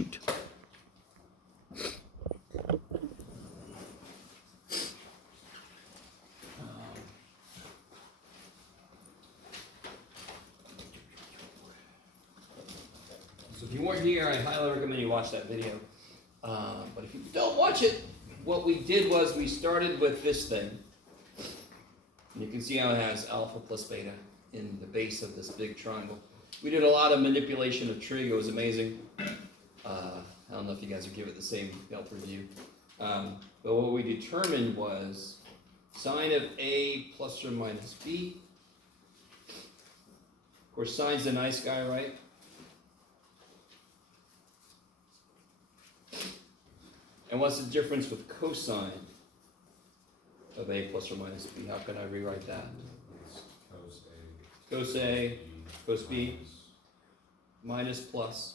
shoot. So if you weren't here, I highly recommend you watch that video. But if you don't watch it, what we did was we started with this thing. And you can see how it has alpha plus beta in the base of this big triangle. We did a lot of manipulation of trig. It was amazing. I don't know if you guys would give it the same health review. But what we determined was sine of A plus or minus B. Of course, sine's the nice guy, right? And what's the difference with cosine of A plus or minus B? How can I rewrite that? Cos A, cos B, minus plus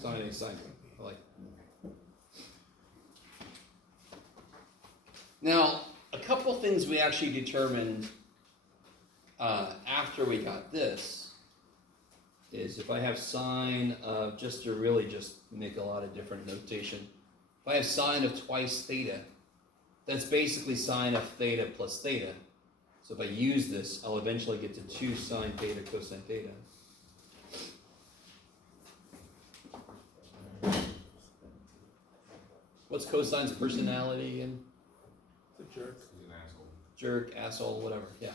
sine A, sine B. I like it. Now, a couple things we actually determined after we got this is if I have sine of, just to really just make a lot of different notation, if I have sine of twice theta, that's basically sine of theta plus theta. So if I use this, I'll eventually get to 2 sine theta cosine theta. What's cosine's personality again? The jerk. He's an asshole. Jerk, asshole, whatever. Yeah.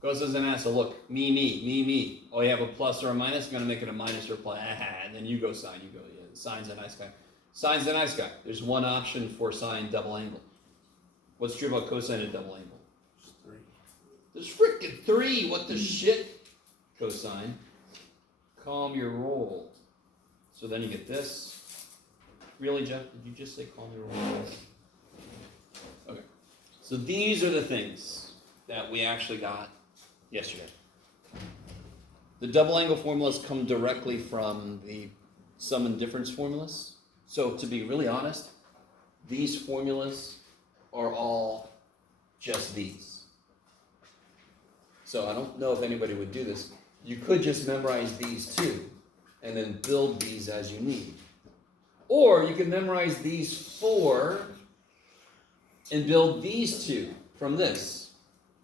Cosine's an asshole. Look, me. Oh, you have a plus or a minus? I'm going to make it a minus or a plus. And then you go sine. You go, yeah, sine's a nice guy. Sine's a nice guy. There's one option for sine double angle. What's true about cosine of double angle? Just 3. There's frickin' 3. What the shit? Cosine. Calm your roll. So then you get this. Really, Jeff? Did you just say calm your roll? Okay. So these are the things that we actually got yesterday. The double angle formulas come directly from the sum and difference formulas. So to be really honest, these formulas are all just these. So I don't know if anybody would do this. You could just memorize these two and then build these as you need. Or you can memorize these 4 and build these 2 from this.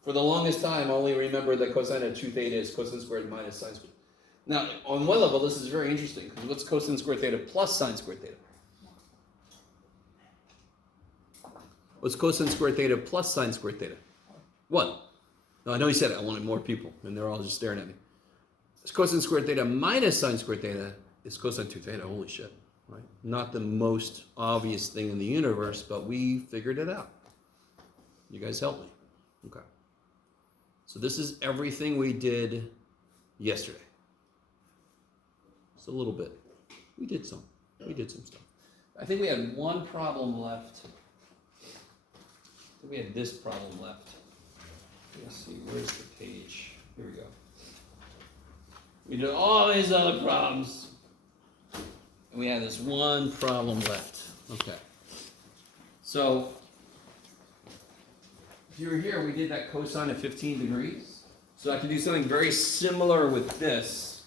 For the longest time, I only remember that cosine of 2 theta is cosine squared minus sine squared. Now, on one level, this is very interesting, because what's cosine squared theta plus sine squared theta? What's cosine squared theta plus sine squared theta? 1. No, I know he said it. I wanted more people, and they're all just staring at me. It's cosine squared theta minus sine squared theta is cosine 2 theta. Holy shit. Right? Not the most obvious thing in the universe, but we figured it out. You guys help me. Okay. So this is everything we did yesterday. Just a little bit. We did some stuff. I think we had one problem left. I think we had this problem left. Let's see, where's the page? Here we go. We did all these other problems. And we had this one problem left. Okay. So if you were here, we did that cosine of 15 degrees. So I can do something very similar with this.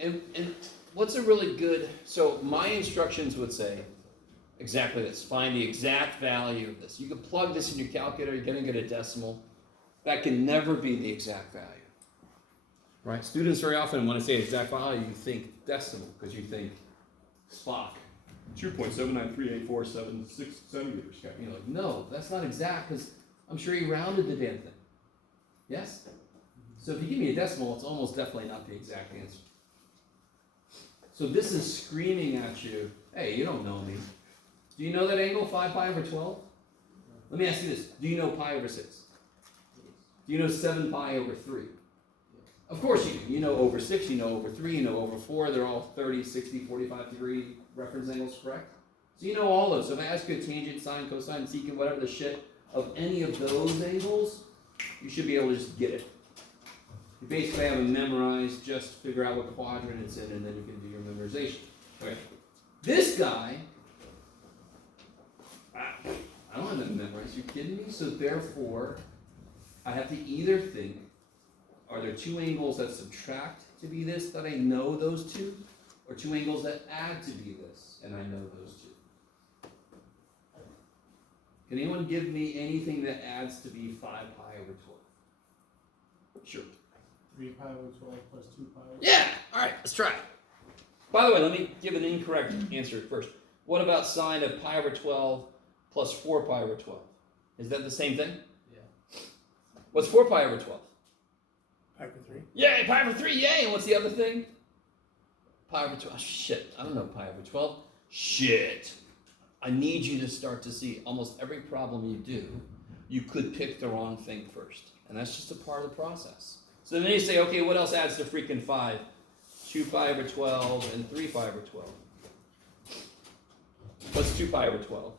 And what's a really good, so my instructions would say exactly this. Find the exact value of this. You can plug this in your calculator, you're going to get a decimal. That can never be the exact value. Right? Students very often, when I say exact value, you think decimal, because you think Spock. 2.793847 centimeters. You're like, no, that's not exact, because I'm sure he rounded the damn thing. Yes? So if you give me a decimal, it's almost definitely not the exact answer. So this is screaming at you, hey, you don't know me. Do you know that angle, 5 pi over 12? Let me ask you this. Do you know pi over 6? Do you know 7 pi over 3? Of course you do. You know over 6, you know over 3, you know over 4. They're all 30, 60, 45 degree reference angles, correct? So you know all those. So if I ask you a tangent, sine, cosine, secant, whatever the shit of any of those angles, you should be able to just get it. You basically have them memorized, just figure out what quadrant it's in, and then you can do your memorization. Okay. This guy, I don't have that memorized. You kidding me? So therefore, I have to either think, are there two angles that subtract to be this that I know those two? Or two angles that add to be this and I know those two? Can anyone give me anything that adds to be 5 pi over 12? Sure. 3 pi over 12 plus 2 pi. Yeah! Alright, let's try it. By the way, let me give an incorrect answer first. What about sine of pi over 12 plus 4 pi over 12? Is that the same thing? Yeah. What's 4 pi over 12? Pi over 3. Yay, pi over 3, yay! And what's the other thing? Pi over 12. Oh, shit, I don't know pi over 12. Shit. I need you to start to see almost every problem you do, you could pick the wrong thing first. And that's just a part of the process. So then you say, okay, what else adds to freaking 5? 2 pi over 12 and 3 pi over 12. What's 2 pi over 12?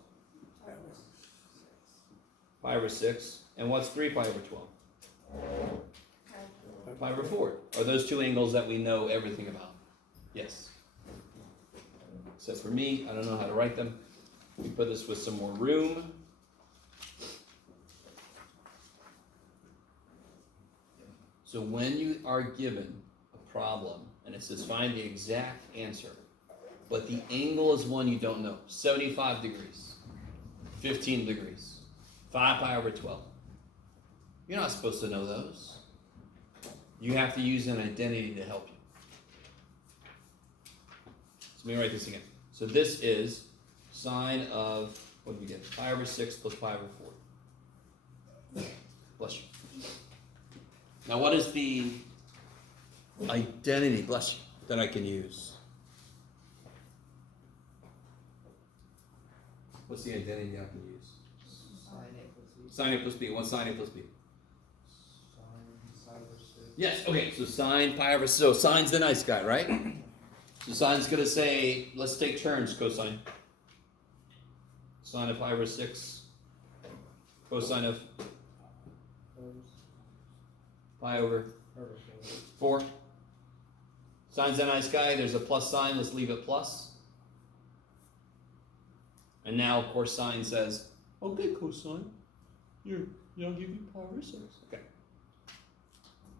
Pi over 6. And what's 3 pi over 12? Pi over 4. Are those two angles that we know everything about? Yes. Except for me, I don't know how to write them. We put this with some more room. So when you are given a problem, and it says find the exact answer, but the angle is one you don't know. 75 degrees, 15 degrees, 5 pi over 12. You're not supposed to know those. You have to use an identity to help you. So let me write this again. So this is sine of, what do we get? Pi over 6 plus pi over 4. Bless you. Now what is the identity, bless you, that I can use? What's the identity I can use? Sine A plus B. Sine A plus B. What's sine A plus B? Sine over 6. Yes, okay, so sine pi over, so sine's the nice guy, right? So sine's going to say, let's take turns, cosine. Sine of pi over 6, cosine of pi over 4. Sine's a nice guy, there's a plus sign, let's leave it plus. And now, of course, sine says, okay, cosine, I'll give you pi over 6. Okay.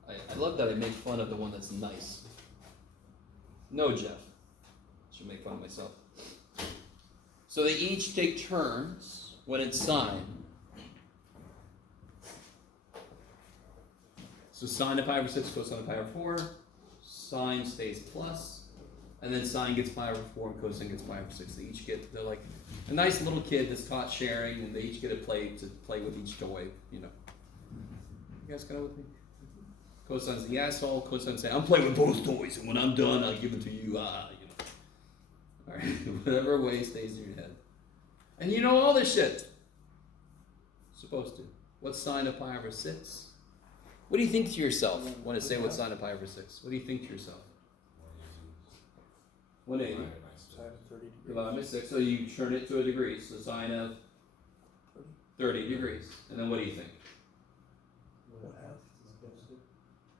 I love that I make fun of the one that's nice. No, Jeff. I should make fun of myself. So they each take turns when it's sine. So sine of pi over 6, cosine of pi over 4. Sine stays plus. And then sine gets pi over 4 and cosine gets pi over 6. They each get, they're like a nice little kid that's taught sharing, and they each get to play with each toy, you know. You guys go with me? Cosine's the asshole. Cosine say, I'm playing with both toys, and when I'm done, I'll give it to you. You know. All right, whatever way stays in your head. And you know all this shit. Supposed to. What's sine of pi over 6? What do you think to yourself when I say what's sine of pi over 6? What do you think to yourself? 180. Sine of 30 degrees. Divided by 6. So you turn it to a degree. So sine of 30 degrees. And then what do you think?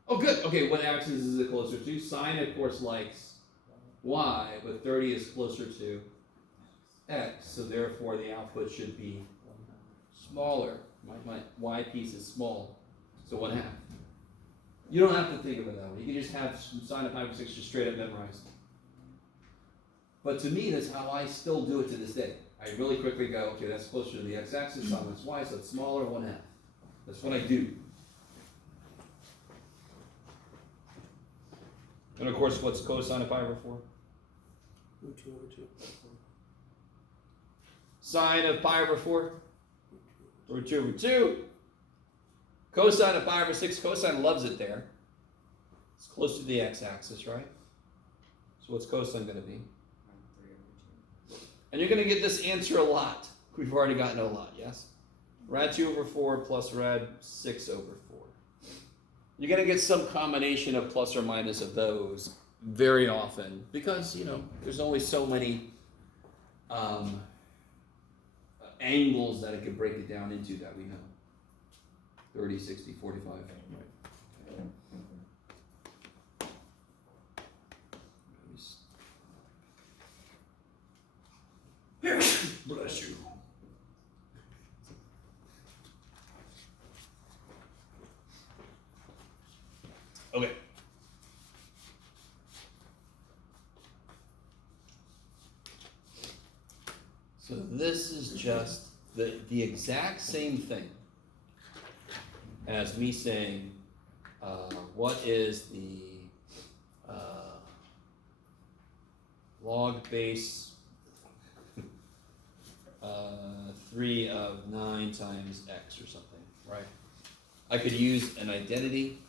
Oh, good. Okay, what axis is it closer to? Sine, of course, likes y, but 30 is closer to x. So therefore, the output should be smaller. My y piece is small, so 1/2. You don't have to think of it that way. You can just have sine of pi over 6 just straight up memorized. But to me, that's how I still do it to this day. I really quickly go, okay, that's closer to the x-axis, sine is y, so it's smaller, 1/2. That's what I do. And of course, what's cosine of pi over 4? Root 2 over 2. Sine of pi over 4? Root 2 over 2. Cosine of pi over 6, cosine loves it there. It's close to the x-axis, right? So what's cosine going to be? And you're going to get this answer a lot. We've already gotten a lot, yes? Rad 2 over 4 plus rad 6 over 4. You're going to get some combination of plus or minus of those very often because, you know, there's only so many angles that it could break it down into that we know. 30, 60, 45. Bless you. Okay. So this is just the exact same thing as me saying, what is the log base 3 of 9 times x or something, right? I could use an identity,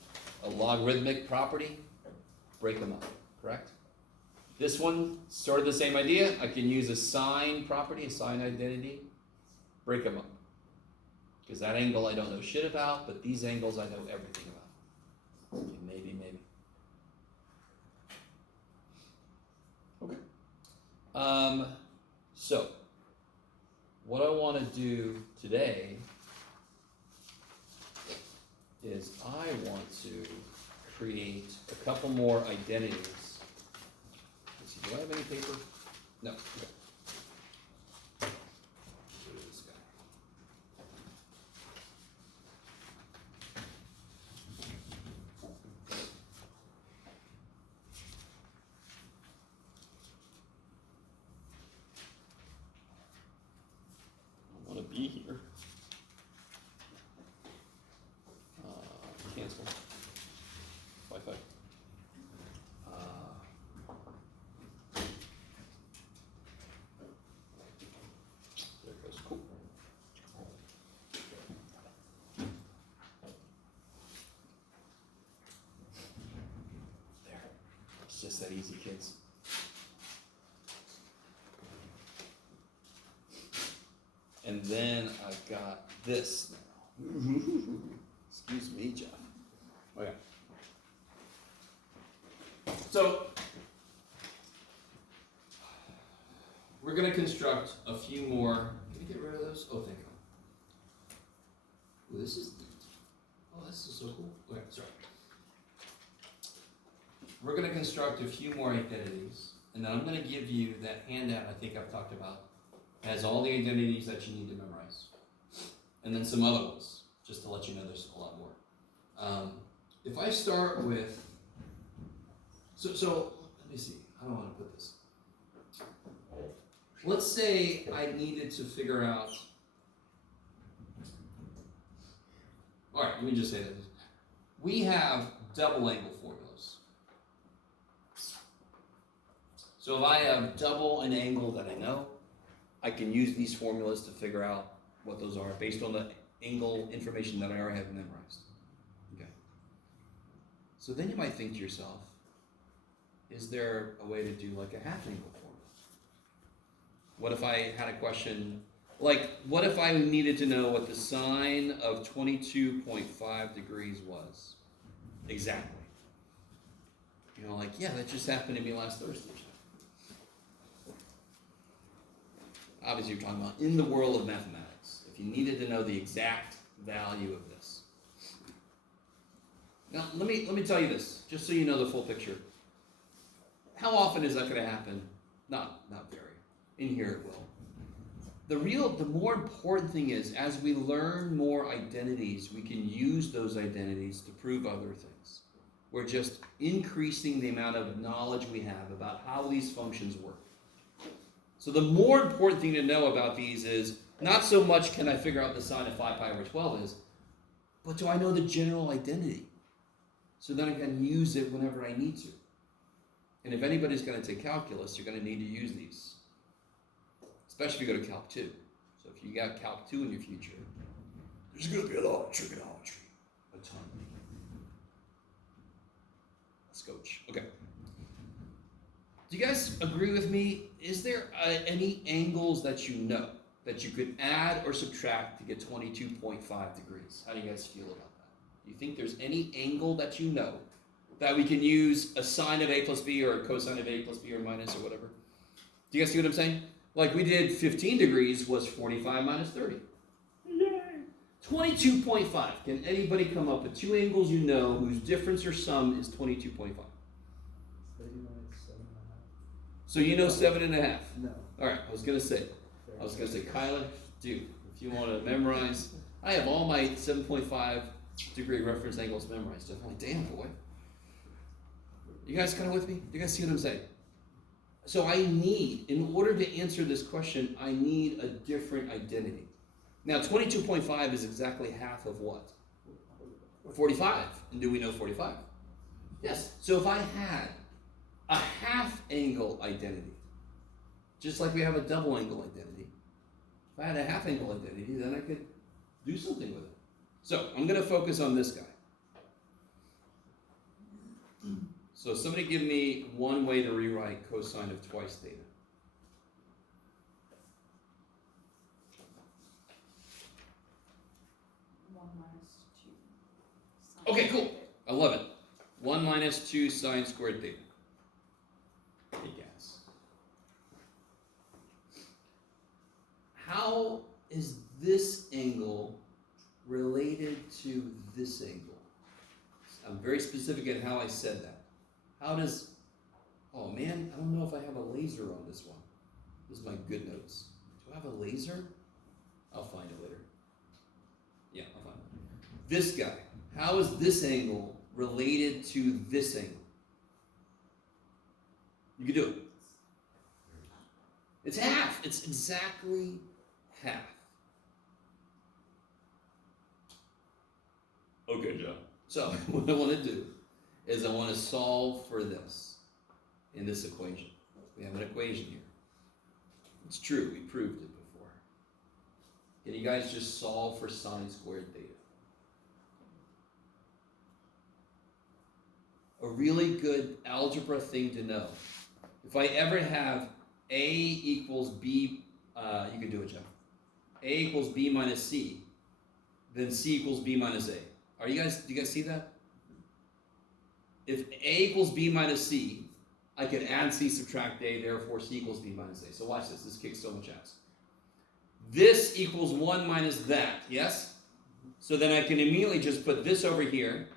a logarithmic property, break them up, correct? This one, sort of the same idea. I can use a sign property, a sign identity, break them up. Because that angle I don't know shit about, but these angles I know everything about. Okay, maybe. Okay. So, what I want to do today is I want to create a couple more identities. Let's see, do I have any paper? No. Okay. Look at this guy. I want to be here. Cancel. Wi-Fi. There it goes. Cool. There. It's just that easy, kids. And then I've got this now. Excuse me, John. Okay. So, we're going to construct a few more. Can I get rid of those? Oh, thank God. Ooh, this is neat. Oh, this is so cool. Okay, sorry. We're going to construct a few more identities, and then I'm going to give you that handout I think I've talked about. It has all the identities that you need to memorize. And then some other ones, just to let you know there's a lot more. If I start with, so let me see, how do I want to put this? Let's say I needed to figure out, all right, let me just say this. We have double angle formulas. So if I have double an angle that I know, I can use these formulas to figure out what those are based on the angle information that I already have memorized. Okay. So then you might think to yourself, is there a way to do like a half angle formula? What if I had a question, like what if I needed to know what the sine of 22.5 degrees was? Exactly. You know, like, yeah, that just happened to me last Thursday. Obviously, you're talking about in the world of mathematics. If you needed to know the exact value of this. Now, let me tell you this, just so you know the full picture. How often is that going to happen? Not very. In here it will. The more important thing is, as we learn more identities, we can use those identities to prove other things. We're just increasing the amount of knowledge we have about how these functions work. So the more important thing to know about these is not so much can I figure out the sine of 5 pi over 12 is, but do I know the general identity? So then I can use it whenever I need to. And if anybody's going to take calculus, you're going to need to use these. Especially if you go to Calc 2. So if you got Calc 2 in your future, there's going to be a lot of trigonometry. A ton. Scotch. Okay. Do you guys agree with me? Is there any angles that you know that you could add or subtract to get 22.5 degrees? How do you guys feel about that? Do you think there's any angle that you know that we can use a sine of a plus b or a cosine of a plus b or minus or whatever? Do you guys see what I'm saying? Like we did 15 degrees was 45 minus 30. Yay! 22.5. Can anybody come up with two angles you know whose difference or sum is 22.5? So you know 7.5? No. All right, I was gonna say, Kyla, dude, if you want to memorize, I have all my 7.5 degree reference angles memorized. I'm like, damn boy. You guys kind of with me? You guys see what I'm saying? So in order to answer this question, I need a different identity. Now, 22.5 is exactly half of what? 45. And do we know 45? Yes. So if I had a half angle identity, just like we have a double angle identity, if I had a half angle identity, then I could do something with it. So I'm going to focus on this guy. So somebody give me one way to rewrite cosine of twice theta. Okay, cool. I love it. 1 minus 2 sine squared theta. Big ass. How is this angle related to this angle? I'm very specific in how I said that. How does, oh man, I don't know if I have a laser on this one. This is my good notes. Do I have a laser? I'll find it later. Yeah, I'll find it. This guy, how is this angle related to this angle? You can do it. It's half. It's exactly half. Okay, Joe. So what I want to do is I want to solve for this in this equation. We have an equation here. It's true, we proved it before. Can you guys just solve for sine squared theta? A really good algebra thing to know. If I ever have A equals B, you can do it, Jeff. A equals B minus C, then C equals B minus A. Do you guys see that? If A equals B minus C, I can add C, subtract A, therefore C equals B minus A. So watch this. This kicks so much ass. This equals 1 minus that, yes? So then I can immediately just put this over here,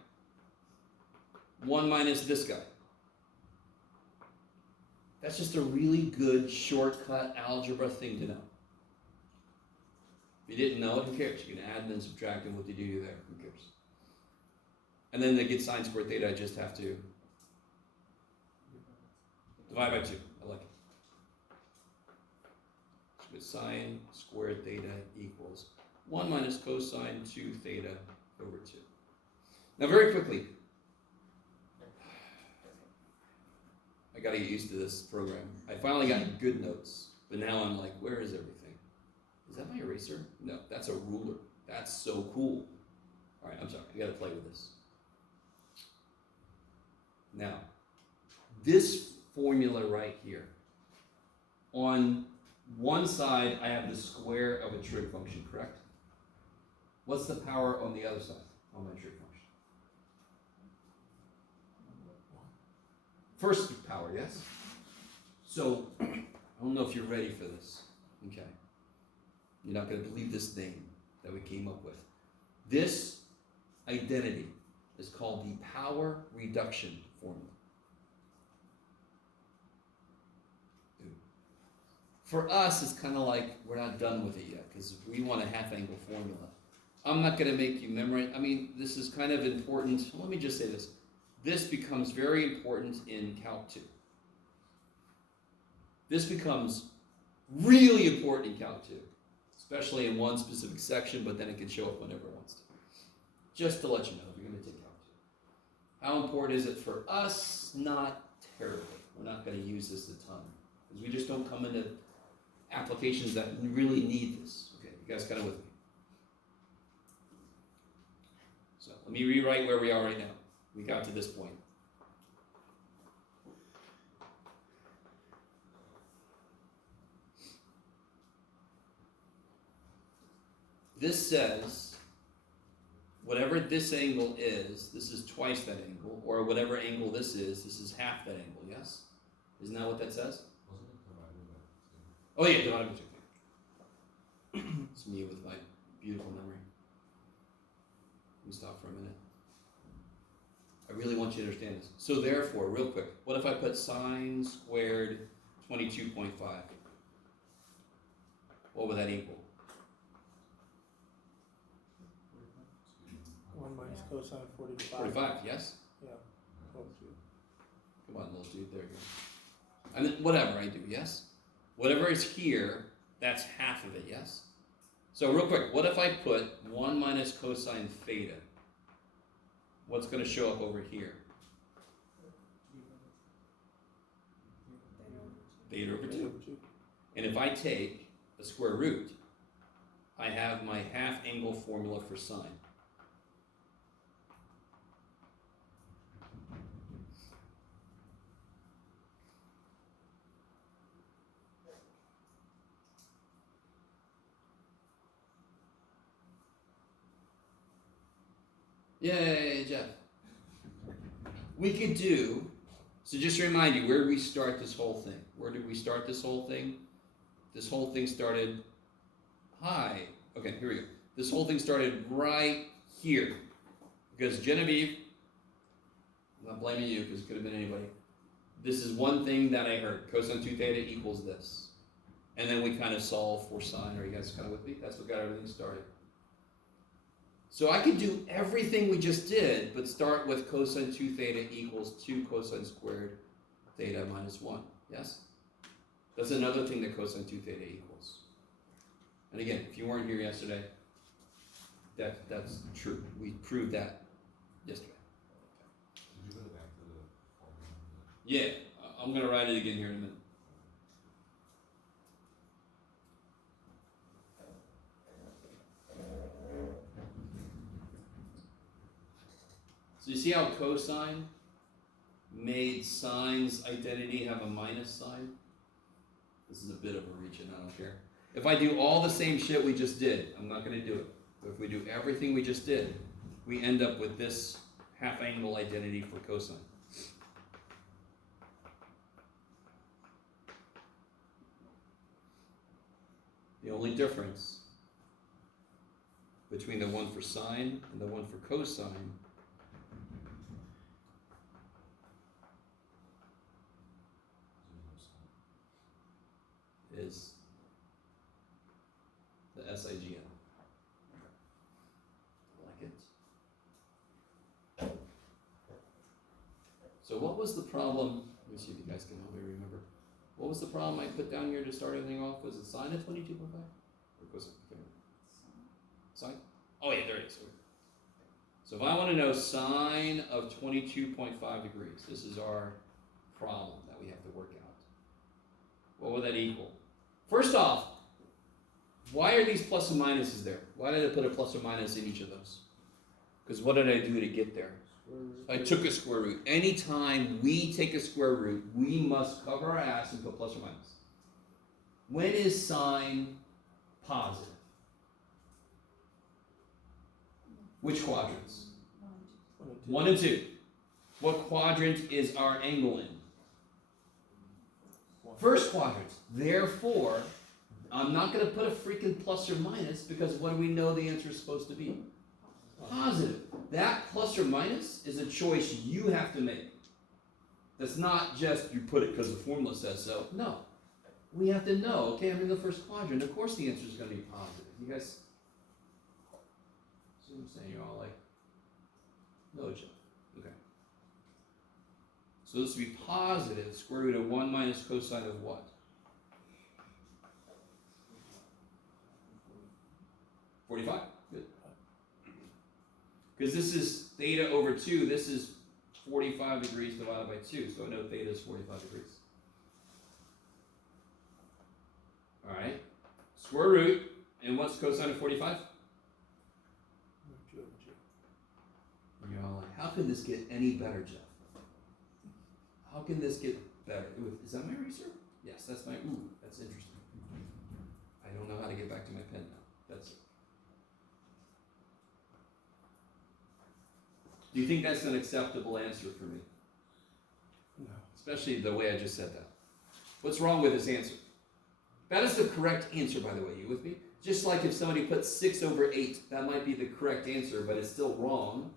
1 minus this guy. That's just a really good shortcut algebra thing to know. If you didn't know it, who cares? You can add and then subtract and what they do there, who cares? And then to get sine squared theta, I just have to divide by 2. I like it. So with sine squared theta equals 1 minus cosine 2 theta over 2. Now very quickly, I got to get used to this program. I finally got good notes, but now I'm like, where is everything? Is that my eraser? No, that's a ruler. That's so cool. All right, I'm sorry. I got to play with this. Now, this formula right here. On one side, I have the square of a trig function, correct? What's the power on the other side on my trig function? First power, yes? So, I don't know if you're ready for this. Okay. You're not going to believe this name that we came up with. This identity is called the power reduction formula. For us, it's kind of like we're not done with it yet because we want a half angle formula. I'm not going to make you memorize. I mean, this is kind of important. Let me just say this. This becomes very important in Calc 2. This becomes really important in Calc 2, especially in one specific section, but then it can show up whenever it wants to. Just to let you know, if you're going to take Calc 2. How important is it for us? Not terribly. We're not going to use this a ton because we just don't come into applications that really need this. Okay, you guys kind of with me? So let me rewrite where we are right now. We got to this point. This says, whatever this angle is, this is twice that angle, or whatever angle this is half that angle, yes? Isn't that what that says? Oh yeah, divided by 2. It's me with my beautiful memory. Let me stop for a minute. I really want you to understand this. So therefore, real quick, what if I put sine squared 22.5? What would that equal? 1 minus cosine 45. 45, yes? Yeah. Come on, little dude, there you go. And then whatever I do, yes? Whatever is here, that's half of it, yes? So real quick, what if I put 1 minus cosine theta? What's going to show up over here? Theta over 2. And if I take the square root, I have my half angle formula for sine. Yay, Jeff. We could do, so just to remind you, where did we start this whole thing? Where did we start this whole thing? This whole thing started, okay, here we go. This whole thing started right here. Because Genevieve, I'm not blaming you because it could have been anybody. This is one thing that I heard. Cosine 2 theta equals this. And then we kind of solve for sine. Are you guys kind of with me? That's what got everything started. So I could do everything we just did, but start with cosine 2 theta equals 2 cosine squared theta minus 1. Yes? That's another thing that cosine 2 theta equals. And again, if you weren't here yesterday, that's true. We proved that yesterday. Did you go back to the formula? Yeah, I'm going to write it again here in a minute. So you see how cosine made sine's identity have a minus sign? This is a bit of a reach and I don't care. If I do all the same shit we just did, I'm not going to do it. But if we do everything we just did, we end up with this half angle identity for cosine. The only difference between the one for sine and the one for cosine is the SIGN. Like it. So what was the problem? Let me see if you guys can help me remember. What was the problem I put down here to start everything off? Was it sine of 22.5? Or cosine? Sine? Oh yeah, there it is. So if I want to know sine of 22.5 degrees, this is our problem that we have to work out. What would that equal? First off, why are these plus and minuses there? Why did I put a plus or minus in each of those? Because what did I do to get there? I took a square root. Anytime we take a square root, we must cover our ass and put plus or minus. When is sine positive? Which quadrants? 1 and 2. What quadrant is our angle in? First quadrant. Therefore, I'm not going to put a freaking plus or minus because what do we know the answer is supposed to be? Positive. That plus or minus is a choice you have to make. That's not just you put it because the formula says so. No. We have to know, okay, I'm in the first quadrant. Of course the answer is going to be positive. You guys see what I'm saying? You're all like, no, Joe. Okay. So this would be positive square root of 1 minus cosine of what? 45. Good. Because this is theta over 2. This is 45 degrees divided by 2. So I know theta is 45 degrees. All right. Square root. And what's cosine of 45? And you're all like, how can this get any better, Jeff? How can this get better? Ooh, is that my eraser? Yes, that's my, that's interesting. I don't know how to get back to my pen now. That's it. Do you think that's an acceptable answer for me? No. Especially the way I just said that. What's wrong with this answer? That is the correct answer, by the way. You with me? Just like if somebody put 6 over 8, that might be the correct answer, but it's still wrong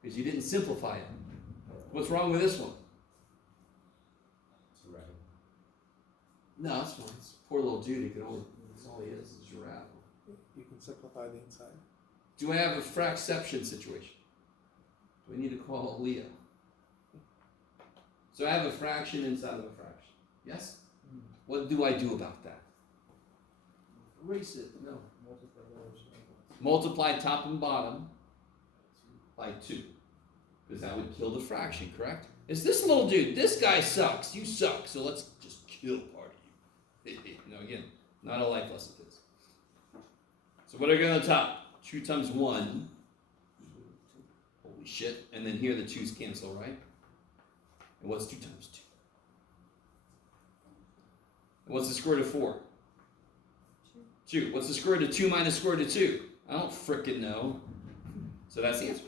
because you didn't simplify it. What's wrong with this one? It's a rabbit. No, that's fine. It's a poor little dude. He can only, that's all he is a giraffe. You can simplify the inside. Do I have a fracception situation? Do I need to call Leah? So I have a fraction inside of a fraction. Yes? What do I do about that? Erase it. No. Multiply top and bottom by 2. Because that would kill the fraction, correct? It's this little dude. This guy sucks. You suck. So let's just kill part of you. No, again, not a life lesson, kids. So what do I get on the top? 2 times 1. Holy shit. And then here the 2's cancel, right? And what's 2 times 2? And what's the square root of 4? 2. What's the square root of 2 minus the square root of 2? I don't frickin' know. So that's the answer.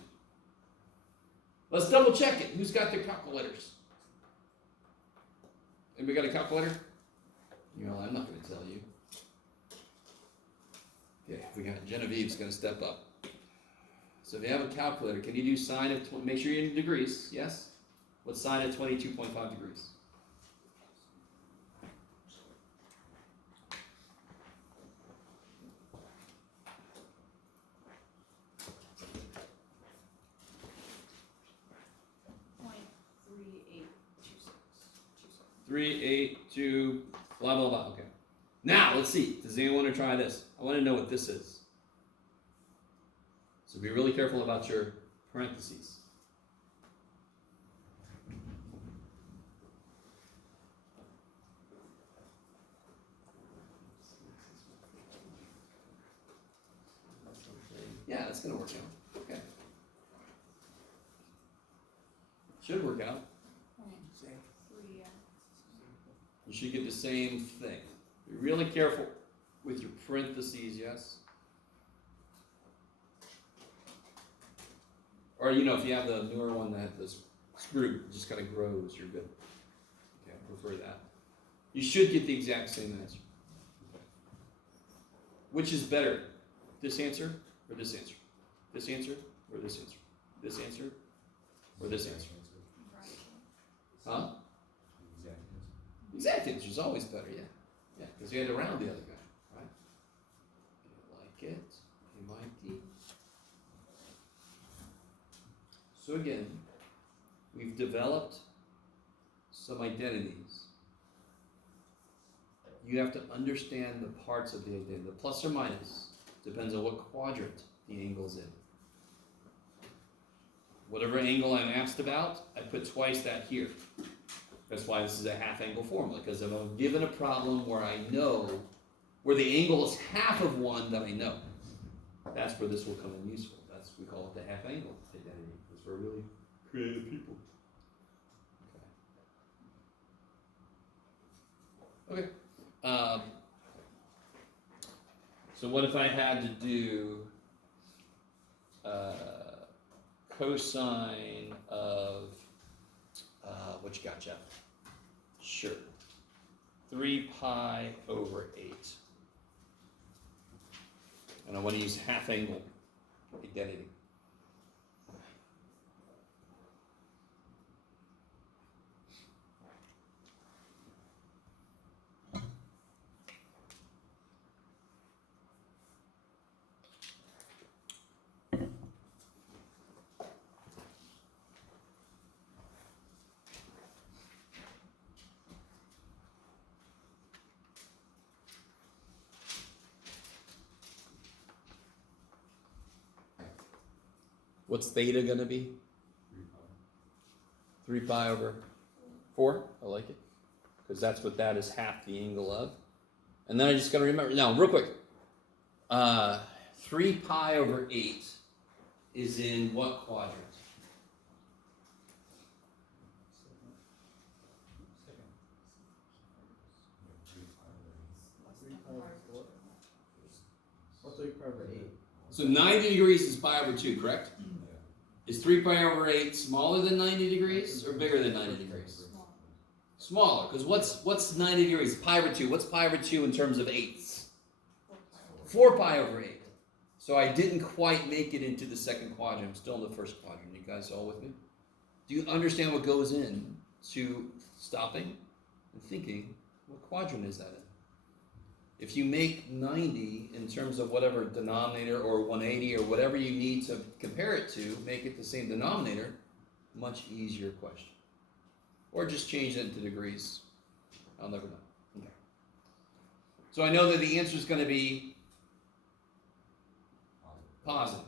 Let's double check it. Who's got their calculators? Anybody got a calculator? You know, I'm not going to tell you. Yeah, we got Genevieve's going to step up. So if you have a calculator, can you do sine of, make sure you're in degrees, yes? What's sine of 22.5 degrees? Three, 8, 2, blah, blah, blah. Okay. Now, let's see. Does anyone want to try this? I want to know what this is. So be really careful about your parentheses. Yeah, that's going to work out. Okay. Should work out. You should get the same thing. Be really careful with your parentheses, yes? Or, you know, if you have the newer one that has this screw, it just kind of grows, you're good. Okay, I prefer that. You should get the exact same answer. Which is better? This answer or this answer? This answer or this answer? This answer or this answer? Huh? Exact answer is always better, yeah. Yeah, because you had to round the other guy, right? You like it, you like it. So again, we've developed some identities. You have to understand the parts of the identity. The plus or minus depends on what quadrant the angle's in. Whatever angle I'm asked about, I put twice that here. That's why this is a half angle formula, because if I'm given a problem where I know, where the angle is half of one that I know, that's where this will come in useful. That's, we call it the half angle identity, because we're really creative people. Okay. So what if I had to do cosine of, what you got, Jeff? Sure. 3 pi over 8. And I want to use half angle identity. What's theta going to be? 3 pi over 4. I like it. Because that's what that is half the angle of. And then I just got to remember. Now, real quick. 3 pi over 8 is in what quadrant? So 90 degrees is pi over 2, correct? Is 3 pi over 8 smaller than 90 degrees or bigger than 90 degrees? Smaller, because what's 90 degrees? Pi over 2. What's pi over 2 in terms of eighths? 4 pi over 8. So I didn't quite make it into the second quadrant. I'm still in the first quadrant. You guys all with me? Do you understand what goes in to stopping and thinking, what quadrant is that in? If you make 90 in terms of whatever denominator or 180 or whatever you need to compare it to, make it the same denominator, much easier question. Or just change it into degrees. I'll never know. Okay. So I know that the answer is going to be positive.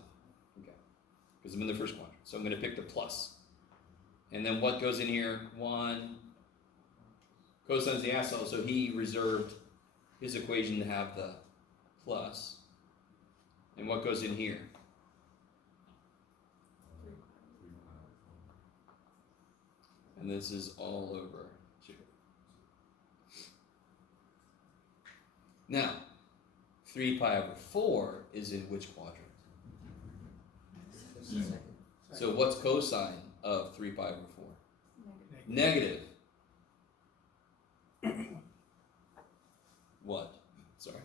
Okay. Because I'm in the first quadrant. So I'm going to pick the plus. And then what goes in here? 1. Cosine's the asshole, so he reserved his equation to have the plus. And what goes in here? And this is all over 2. Now, 3 pi over 4 is in which quadrant? So what's cosine of 3 pi over 4? Negative. What? Sorry.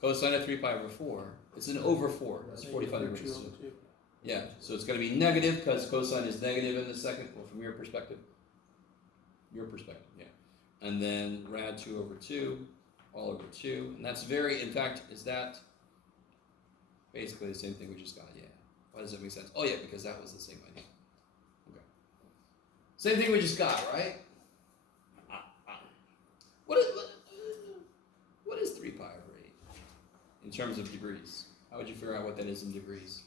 Cosine of 3 pi over 4. It's an over 4. It's 45 degrees. Yeah, so it's going to be negative because cosine is negative in the second, well, from your perspective. Your perspective, yeah. And then rad 2 over 2, all over 2. And that's very, in fact, is that basically the same thing we just got? Yeah. Why does that make sense? Oh, yeah, because that was the same idea. Okay. Same thing we just got, right? What is 3 pi over 8 in terms of degrees? How would you figure out what that is in degrees?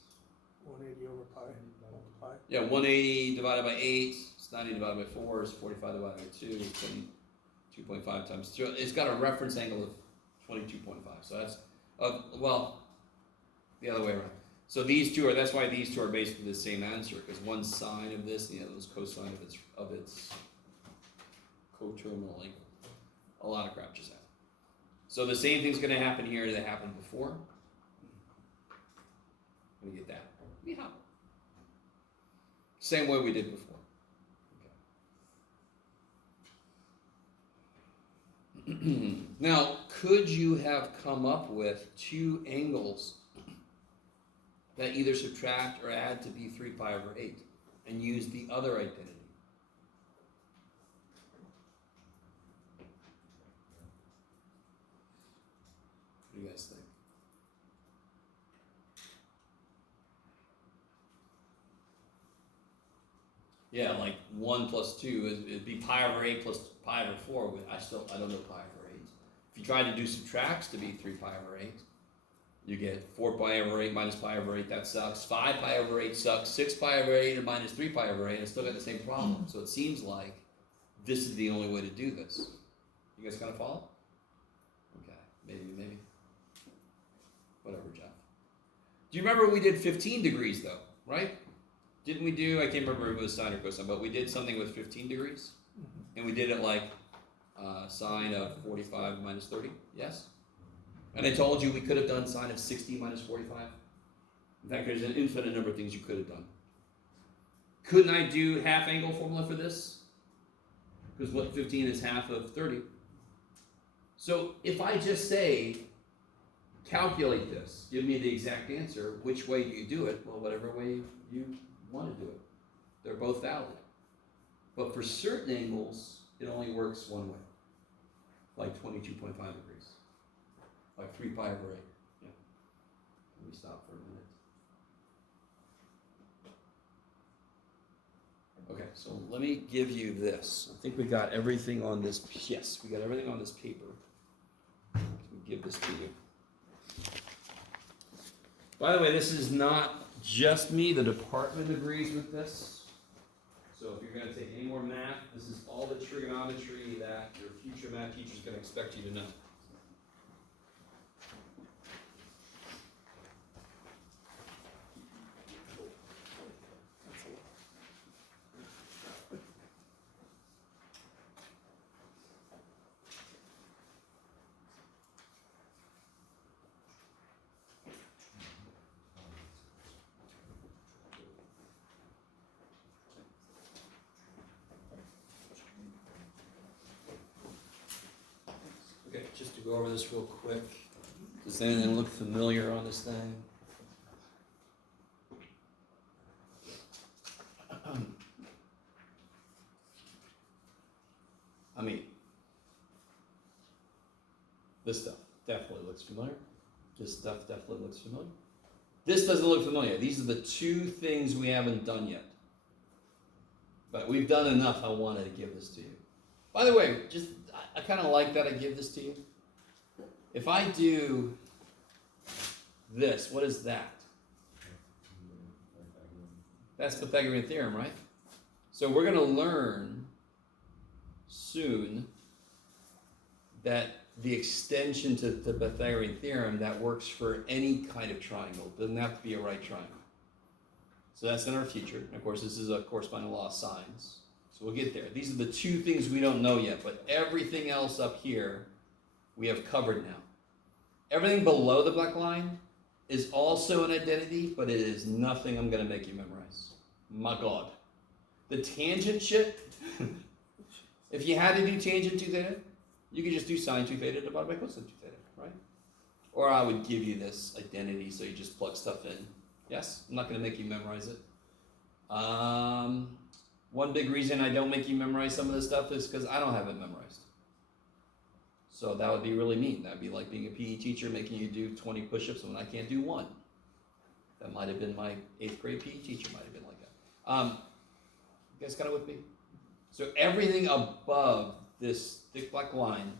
180 over pi, multiply. Yeah, 180 divided by 8, it's 90 divided by 4, it's 45 divided by 2, it's 22.5 times 2. It's got a reference angle of 22.5. So that's, well, the other way around. So these two are, that's why these two are basically the same answer, because one sine of this and the other is cosine of its coterminal angle. A lot of crap just happened. So the same thing's going to happen here that happened before. Let me get that. Yeah. Same way we did before. Okay. Now, could you have come up with 2 angles that either subtract or add to be 3 pi over 8 and use the other identity? What do you guys think? Yeah, like 1 plus 2 it'd be pi over 8 plus pi over 4. I don't know pi over 8. If you try to do subtracts to be 3 pi over 8, you get 4 pi over 8 minus pi over 8, that sucks. 5 pi over 8 sucks. 6 pi over 8 and minus 3 pi over 8, I still got the same problem. So it seems like this is the only way to do this. You guys kind of follow? Okay, maybe. Whatever, Jeff. Do you remember we did 15 degrees though, right? Didn't we do, I can't remember if it was sine or cosine, but we did something with 15 degrees? And we did it like sine of 45 minus 30, yes? And I told you we could have done sine of 60 minus 45. In fact, there's an infinite number of things you could have done. Couldn't I do half angle formula for this? Because what 15 is half of 30. So if I just say, calculate this, give me the exact answer, which way do you do it? Well, whatever way you want to do it. They're both valid. But for certain angles, it only works one way. Like 22.5 degrees. Like 3 pi over 8. Yeah. Let me stop for a minute. Okay, so let me give you this. I think we got everything on this. Yes, we got everything on this paper. Let me give this to you. By the way, this is not just me. The department agrees with this. So if you're going to take any more math, this is all the trigonometry that your future math teacher is going to expect you to know. Okay, just to go over this real quick. Does anything look familiar on this thing? I mean, this stuff definitely looks familiar. This stuff definitely looks familiar. This doesn't look familiar. These are the 2 things we haven't done yet. But we've done enough. I wanted to give this to you. By the way, I kind of like that I give this to you. If I do this, what is that? That's Pythagorean theorem, right? So we're going to learn soon that the extension to the Pythagorean theorem that works for any kind of triangle. It doesn't have to be a right triangle. So that's in our future. And of course, this is a corresponding law of sines. So we'll get there. These are the two things we don't know yet, but everything else up here we have covered now. Everything below the black line is also an identity, but it is nothing I'm going to make you memorize. My God. The tangent shit, if you had to do tangent 2 theta, you could just do sine 2 theta divided by cosine 2 theta, right? Or I would give you this identity so you just plug stuff in. Yes, I'm not going to make you memorize it. One big reason I don't make you memorize some of this stuff is because I don't have it memorized. So that would be really mean. That would be like being a PE teacher making you do 20 push-ups when I can't do 1. That might have been my 8th grade PE teacher, might have been like that. You guys kind of with me? So everything above this thick black line,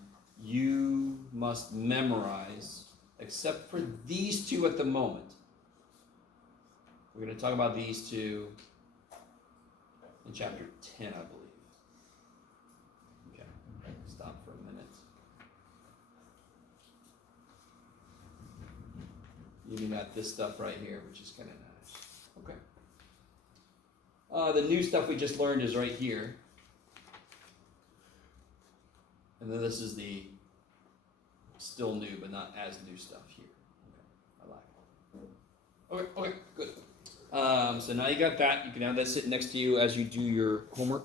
you must memorize, except for these two at the moment. We're going to talk about these two in chapter 10, I believe. Okay, stop for a minute. You got this stuff right here, which is kind of nice. Okay. The new stuff we just learned is right here. And then this is the still new, but not as new stuff here. Okay, I like it. Okay, good. So now you got that. You can have that sitting next to you as you do your homework.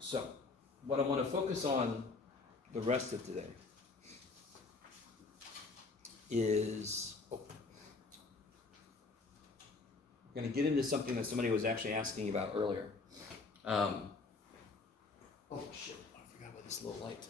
So, what I want to focus on the rest of today is we're going to get into something that somebody was actually asking about earlier. Oh shit, I forgot about this little light.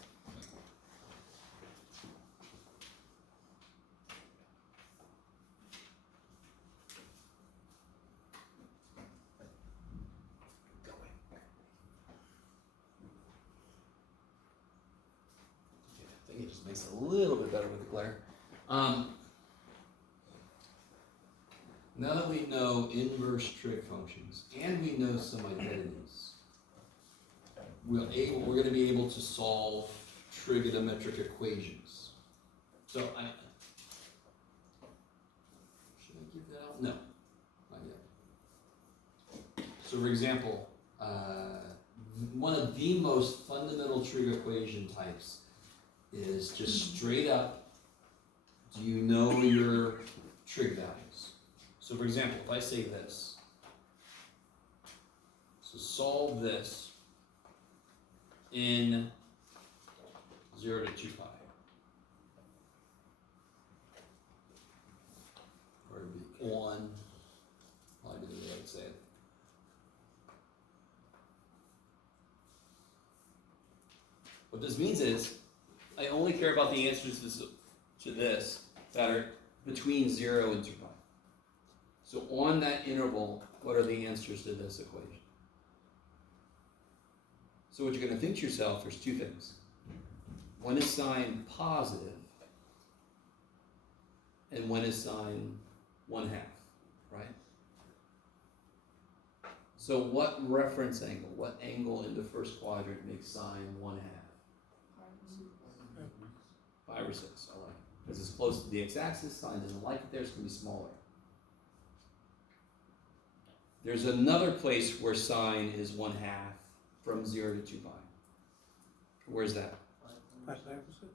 I think it just makes it a little bit better with the glare. Now that we know inverse trig functions and we know some identities, we're going to be able to solve trigonometric equations. So should I give that out? No, not yet. So for example, one of the most fundamental trig equation types is just straight up, do you know your trig values? So for example, if I say this, so solve this in 0 to 2 pi. Or it'd be on, probably the way I would say it. What this means is, I only care about the answers to this that are between 0 and 2 pi. So on that interval, what are the answers to this equation? So what you're going to think to yourself, there's two things. One is sine positive, and one is sine 1/2, right? So what reference angle, what angle in the first quadrant makes sine 1/2? 5 or 6, all right. Because it's close to the x-axis, sine doesn't like it there, it's going to be smaller. There's another place where sine is 1/2 from 0 to 2 pi. Where's that? 5/6.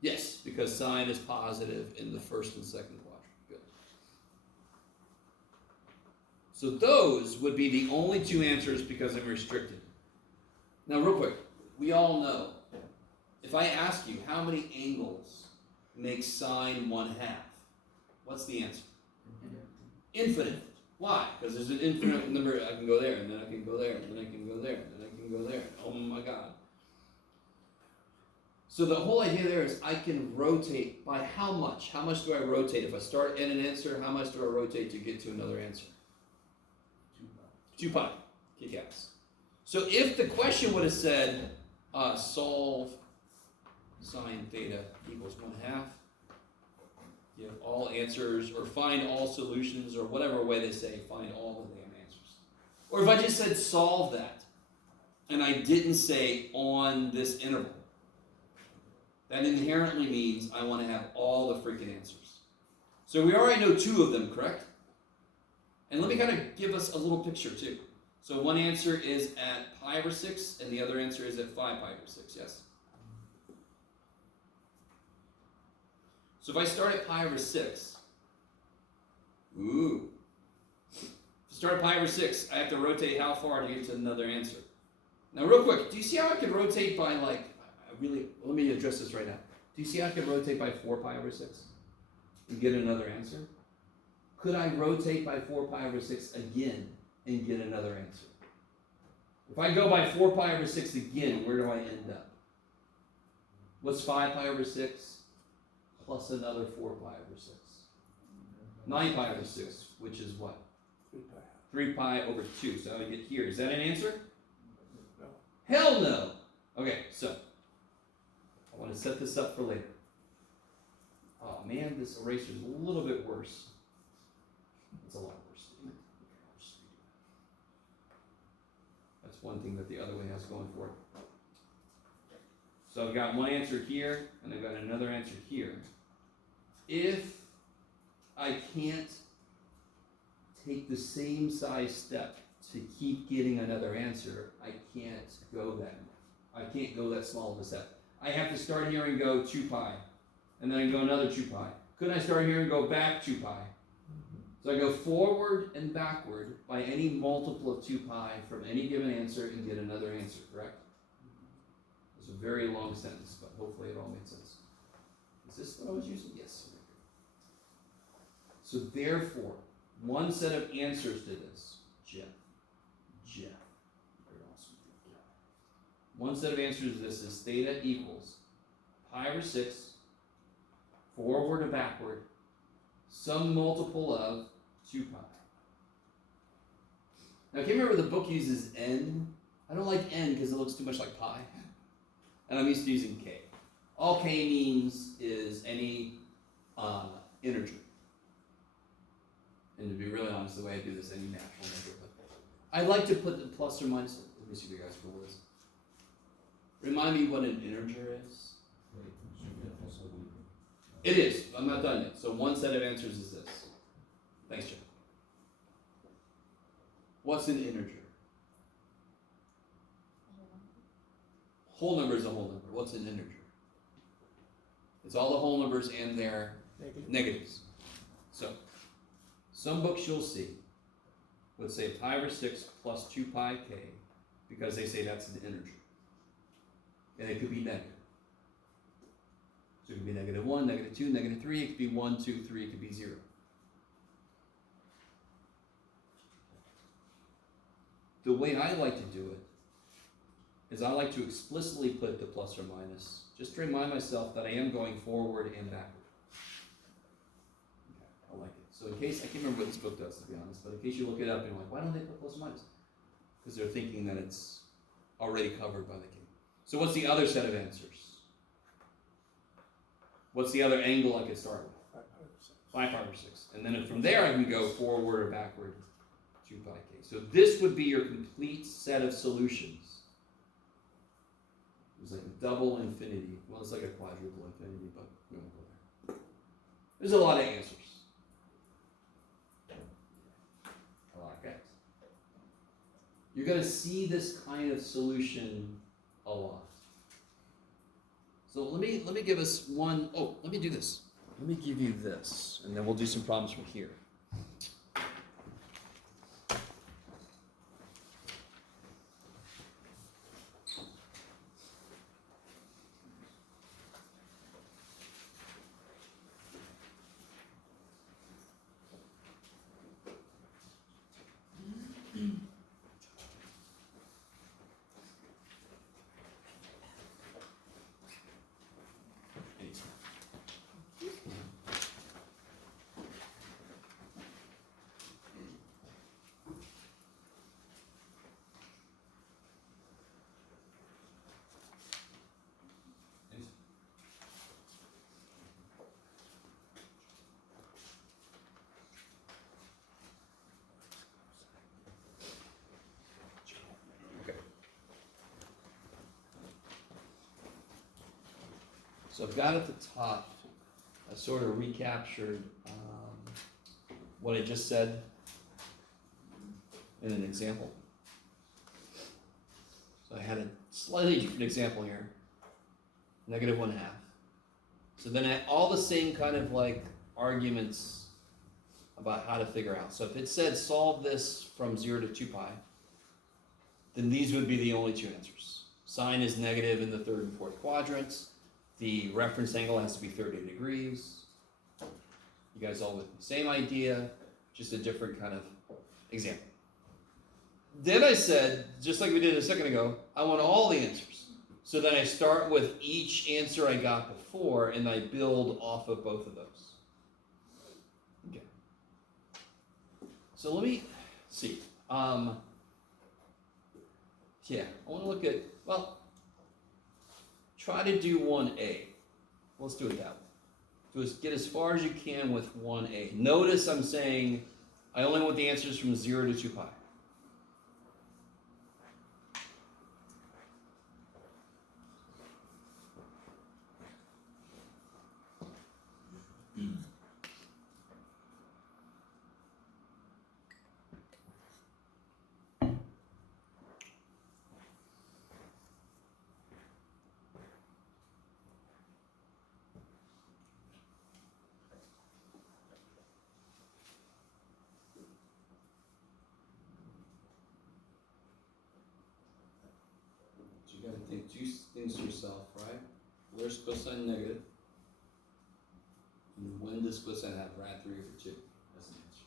Yes, because sine is positive in the first and second quadrant. Good. So those would be the only two answers because I'm restricted. Now real quick, we all know, if I ask you how many angles make sine 1/2, what's the answer? Infinite. Why? Because there's an infinite number. I can go there, and then I can go there, and then I can go there, and then I can go there. Oh my God. So the whole idea there is I can rotate by how much? How much do I rotate? If I start at an answer, how much do I rotate to get to another answer? 2 pi, kcaps. So if the question would have said, solve sine theta equals 1/2, give all answers, or find all solutions, or whatever way they say, find all the damn answers. Or if I just said solve that, and I didn't say on this interval, that inherently means I want to have all the freaking answers. So we already know 2 of them, correct? And let me kind of give us a little picture too. So one answer is at pi over 6, and the other answer is at 5 pi over 6, yes? So if I start at pi over 6, to start at pi over 6, I have to rotate how far to get to another answer? Now real quick, do you see how I can rotate by let me address this right now. Do you see how I can rotate by 4 pi over 6 and get another answer? Could I rotate by 4 pi over 6 again and get another answer? If I go by 4 pi over 6 again, where do I end up? What's 5 pi over 6 plus another 4 pi over 6? 9 pi over 6, which is what? 3 pi over 2. So I get here. Is that an answer? No. Hell no! Okay, so I want to set this up for later. Oh man, this eraser is a little bit worse. It's a lot worse. That's one thing that the other way has going for it. So I've got one answer here, and I've got another answer here. If I can't take the same size step to keep getting another answer, I can't go that small of a step. I have to start here and go 2 pi, and then I go another 2 pi. Couldn't I start here and go back 2 pi? So I go forward and backward by any multiple of 2 pi from any given answer and get another answer, correct? It's a very long sentence, but hopefully it all made sense. Is this what I was using? Yes. So therefore, one set of answers to this, Jeff, you're awesome. One set of answers to this is theta equals pi over 6, forward or backward, some multiple of 2 pi. Now, can you remember the book uses n? I don't like n because it looks too much like pi. And I'm used to using k. All k means is any integer. And to be really honest, the way I do this, any natural number. But I like to put the plus or minus. Let me see what you guys rule is. Remind me what an integer is. It is. I'm not done yet. So one set of answers is this. Thanks, Jeff. What's an integer? Whole number is a whole number. What's an integer? It's all the whole numbers and their negatives. So, some books you'll see would say pi over 6 plus 2 pi k because they say that's an integer. And it could be negative. So it could be -1, -2, -3, it could be 1, 2, 3, it could be 0. The way I like to do it is I like to explicitly put the plus or minus, just to remind myself that I am going forward and backward. Okay, I like it. So in case, I can't remember what this book does to be honest, but in case you look it up and you're like, why don't they put plus or minus? Because they're thinking that it's already covered by the king. So what's the other set of answers? What's the other angle I could start with? 5 pi over 6. And then from there I can go forward or backward 2 pi k. So this would be your complete set of solutions. It's like a double infinity. Well, it's like a quadruple infinity, but we won't go there. There's a lot of answers. I like that. You're going to see this kind of solution a lot. So let me give us one. Oh, let me do this. Let me give you this, and then we'll do some problems from here. So I've got at the top, I sort of recaptured what I just said in an example. So I had a slightly different example here. -1/2. So then all the same kind of like arguments about how to figure out. So if it said solve this from 0 to 2 pi, then these would be the only two answers. Sine is negative in the third and fourth quadrants. The reference angle has to be 30 degrees. You guys all with the same idea, just a different kind of example. Then I said, just like we did a second ago, I want all the answers. So then I start with each answer I got before, and I build off of both of those. Okay. So let me see. Yeah, I want to look at, well, try to do 1A. Let's do it that way. So get as far as you can with 1A. Notice I'm saying I only want the answers from 0 to 2 pi. You gotta think two things to yourself, right? Where's cosine negative? And when does cosine have rad 3 over 2? That's the answer.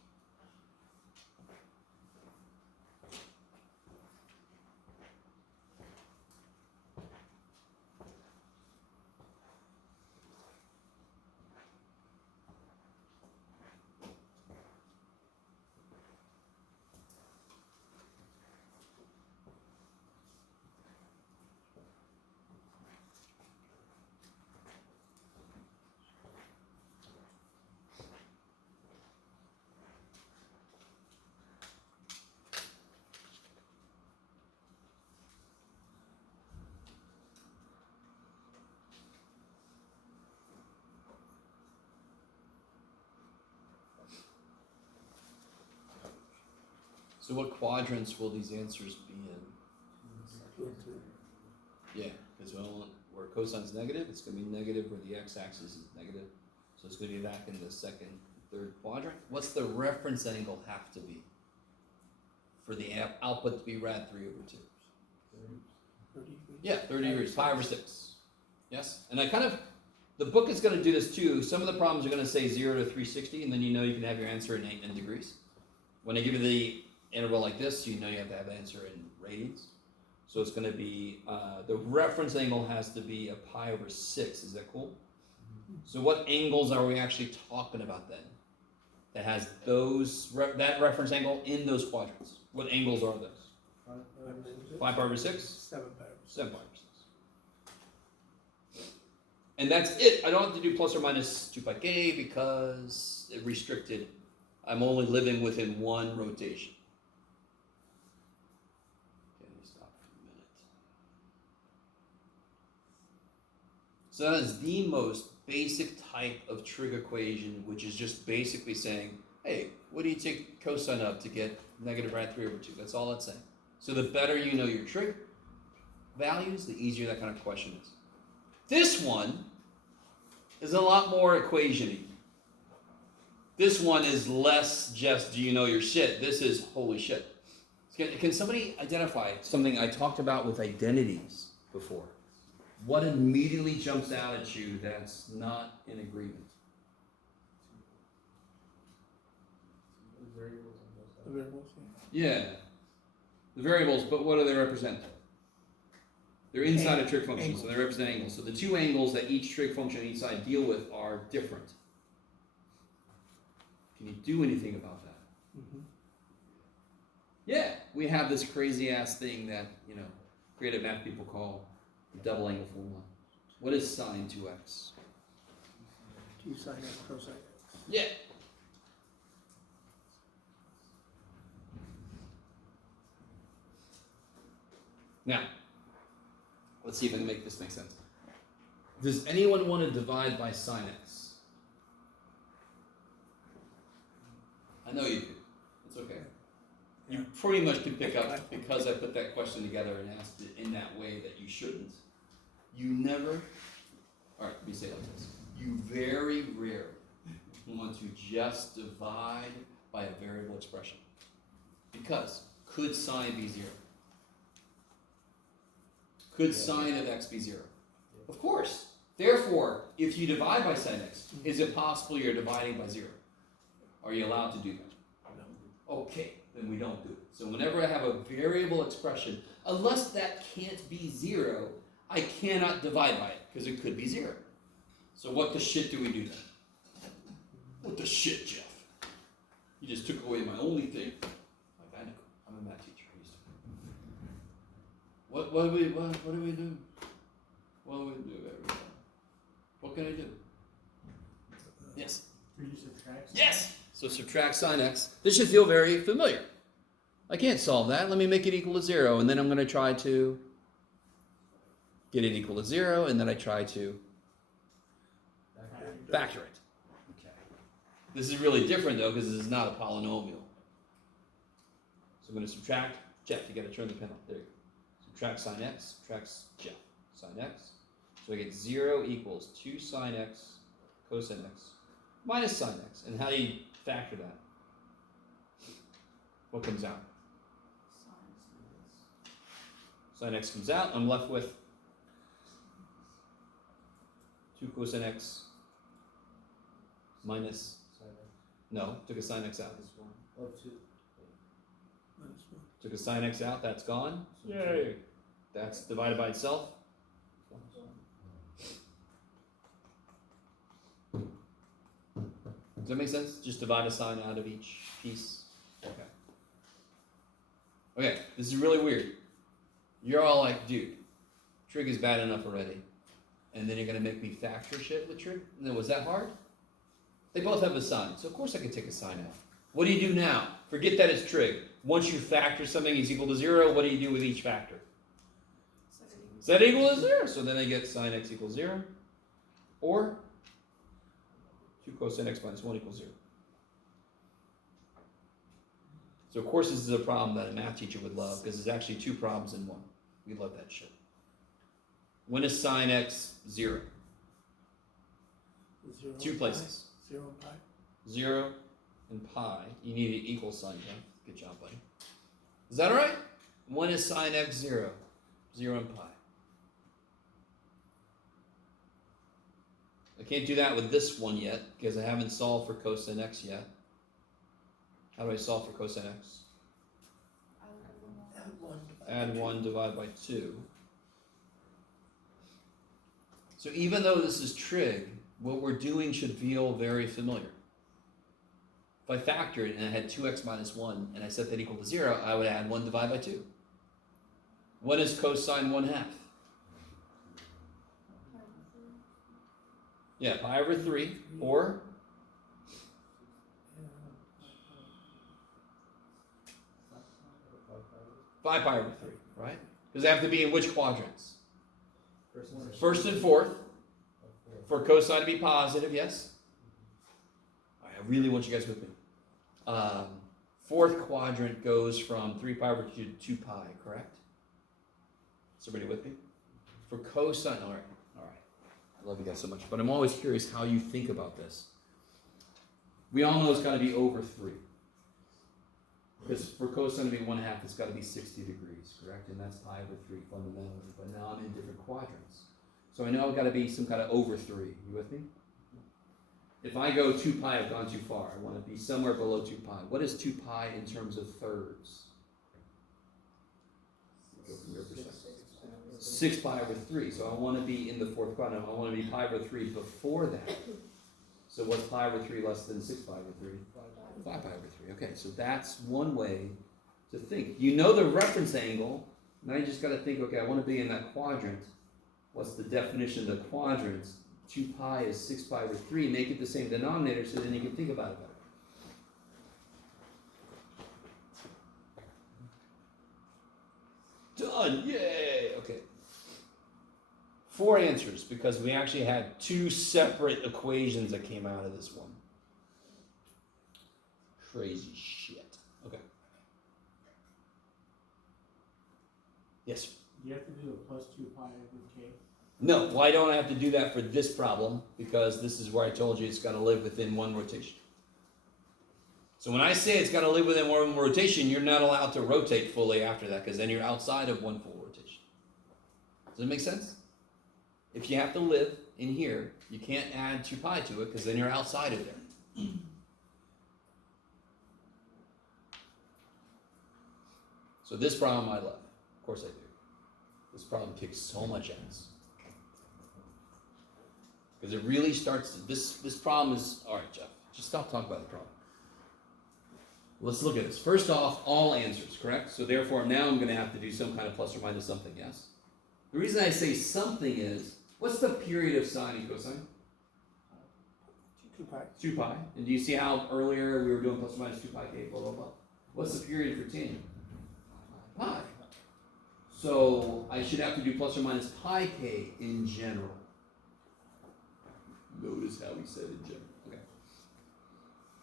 So what quadrants will these answers be in? 2 and 3. Yeah, because where cosine's negative, it's going to be negative where the x-axis is negative. So it's going to be back in the second, third quadrant. What's the reference angle have to be for the output to be rad 3 over 2? 30 degrees. Yeah, 30 degrees, 5 or 6. Yes? And the book is going to do this too. Some of the problems are going to say 0 to 360, and then you know you can have your answer in degrees. When I give you the interval like this, you know you have to have the answer in radians. So it's going to be, the reference angle has to be a pi over 6. Is that cool? So what angles are we actually talking about then? That has that reference angle in those quadrants. What angles are those? 5 pi over 6? 7 pi over 6. 7 pi over 6. And that's it. I don't have to do plus or minus 2 pi k because it restricted. I'm only living within one rotation. Okay, let me stop for a minute. So that is the most basic type of trig equation, which is just basically saying, hey, what do you take cosine of to get negative rad 3 over 2? That's all it's saying. So the better you know your trig values, the easier that kind of question is. This one is a lot more equation-y. This one is less just, do you know your shit? This is, holy shit. Can somebody identify something I talked about with identities before? What immediately jumps out at you that's not in agreement? The variables. Yeah. The variables, but what do they represent? They're inside a trig function, so they represent angles. So the two angles that each trig function on each side deal with are different. Can you do anything about that? Mm-hmm. Yeah, we have this crazy ass thing that, creative math people call the double angle formula. What is sine 2x? 2 sine x cosine x. Yeah. Now, let's see if I can make this make sense. Does anyone want to divide by sine x? I know you do. It's okay. You pretty much can pick up, because I put that question together and asked it in that way that you shouldn't. You never, alright, let me say it like this. You very rarely want to just divide by a variable expression. Because, could sine be 0? Could sine of x be 0? Of course. Therefore, if you divide by sine x, is it possible you're dividing by 0? Are you allowed to do that? No. Okay, then we don't do it. So whenever I have a variable expression, unless that can't be 0, I cannot divide by it, because it could be 0. So what the shit do we do then? What the shit, Jeff? You just took away my only thing. Like, I know, I'm a math teacher. I used to. What do we do? What do we do every time? What can I do? Yes. Yes! So subtract sine x. This should feel very familiar. I can't solve that. Let me make it equal to 0, and then I'm going to try to get it equal to 0, and then I try to factor it. Okay. This is really different, though, because this is not a polynomial. So I'm going to subtract. Jeff, you got to turn the pen off. There you go. Subtract sine x, subtracts Jeff. Sine x. So I get 0 equals 2 sine x cosine x minus sine x. And how do you factor that? What comes out? Sine x comes out. I'm left with 2 cosine x minus, no, took a sine x out. Took a sine x out, that's gone. Yay! That's divided by itself. Does that make sense? Just divide a sine out of each piece. Okay. Okay, this is really weird. You're all like, dude, trig is bad enough already. And then you're going to make me factor shit with trig? And then was that hard? They both have a sign, so of course I can take a sign out. What do you do now? Forget that it's trig. Once you factor something is equal to 0, what do you do with each factor? Set it equal to 0. So then I get sine x equals 0. Or 2 cosine x minus 1 equals 0. So of course this is a problem that a math teacher would love, because there's actually 2 problems in one. We love that shit. When is sine x 0? 2 places. 0 and pi. 0 and pi. You need an equal sign, yeah? Good job, buddy. Is that alright? When is sine x 0? 0 and pi. I can't do that with this one yet, because I haven't solved for cosine x yet. How do I solve for cosine x? Add 1, divide by 2. So even though this is trig, what we're doing should feel very familiar. If I factor it and I had 2x minus 1 and I set that equal to 0, I would add 1 divided by 2. What is cosine 1/2? Yeah, pi over 3, or 5 pi over 3, right? Because they have to be in which quadrants? First and fourth. For cosine to be positive, yes? All right, I really want you guys with me. Fourth quadrant goes from 3 pi over 2 to 2 pi, correct? Is everybody with me? For cosine, all right. I love you guys so much, but I'm always curious how you think about this. We all know it's got to be over 3. Because for cosine to be 1/2, it's got to be 60 degrees, correct? And that's pi over 3 fundamentally, but now I'm in different quadrants. So I know I've got to be some kind of over 3. You with me? If I go 2 pi, I've gone too far. I want to be somewhere below 2 pi. What is 2 pi in terms of thirds? Go from your perspective. 6 pi over 3. So I want to be in the fourth quadrant. I want to be pi over 3 before that. So what's pi over 3 less than 6 pi over 3? 5 pi over 3. Okay, so that's one way to think. You know the reference angle. Now you just got to think, okay, I want to be in that quadrant. What's the definition of the quadrants? 2 pi is 6 pi over 3. Make it the same denominator so then you can think about it better. Done! Yay! Okay. 4 answers because we actually had 2 separate equations that came out of this one. Crazy shit. Okay. Yes? Do you have to do a plus 2 pi with k? No, why don't I have to do that for this problem? Because this is where I told you it's got to live within 1 rotation. So when I say it's got to live within 1 rotation, you're not allowed to rotate fully after that because then you're outside of 1 full rotation. Does that make sense? If you have to live in here, you can't add 2 pi to it because then you're outside of there. So this problem I love. Of course I do. This problem kicks so much ass. Because it really starts to, this problem is, all right, Jeff, just stop talking about the problem. Let's look at this. First off, all answers, correct? So therefore, now I'm going to have to do some kind of plus or minus something, yes? The reason I say something is, what's the period of sine and cosine? 2 pi. 2 pi. And do you see how earlier we were doing plus or minus 2 pi k, blah, blah, blah? What's the period for tangent? Pi. So I should have to do plus or minus pi k in general. Notice how we said in general. Okay.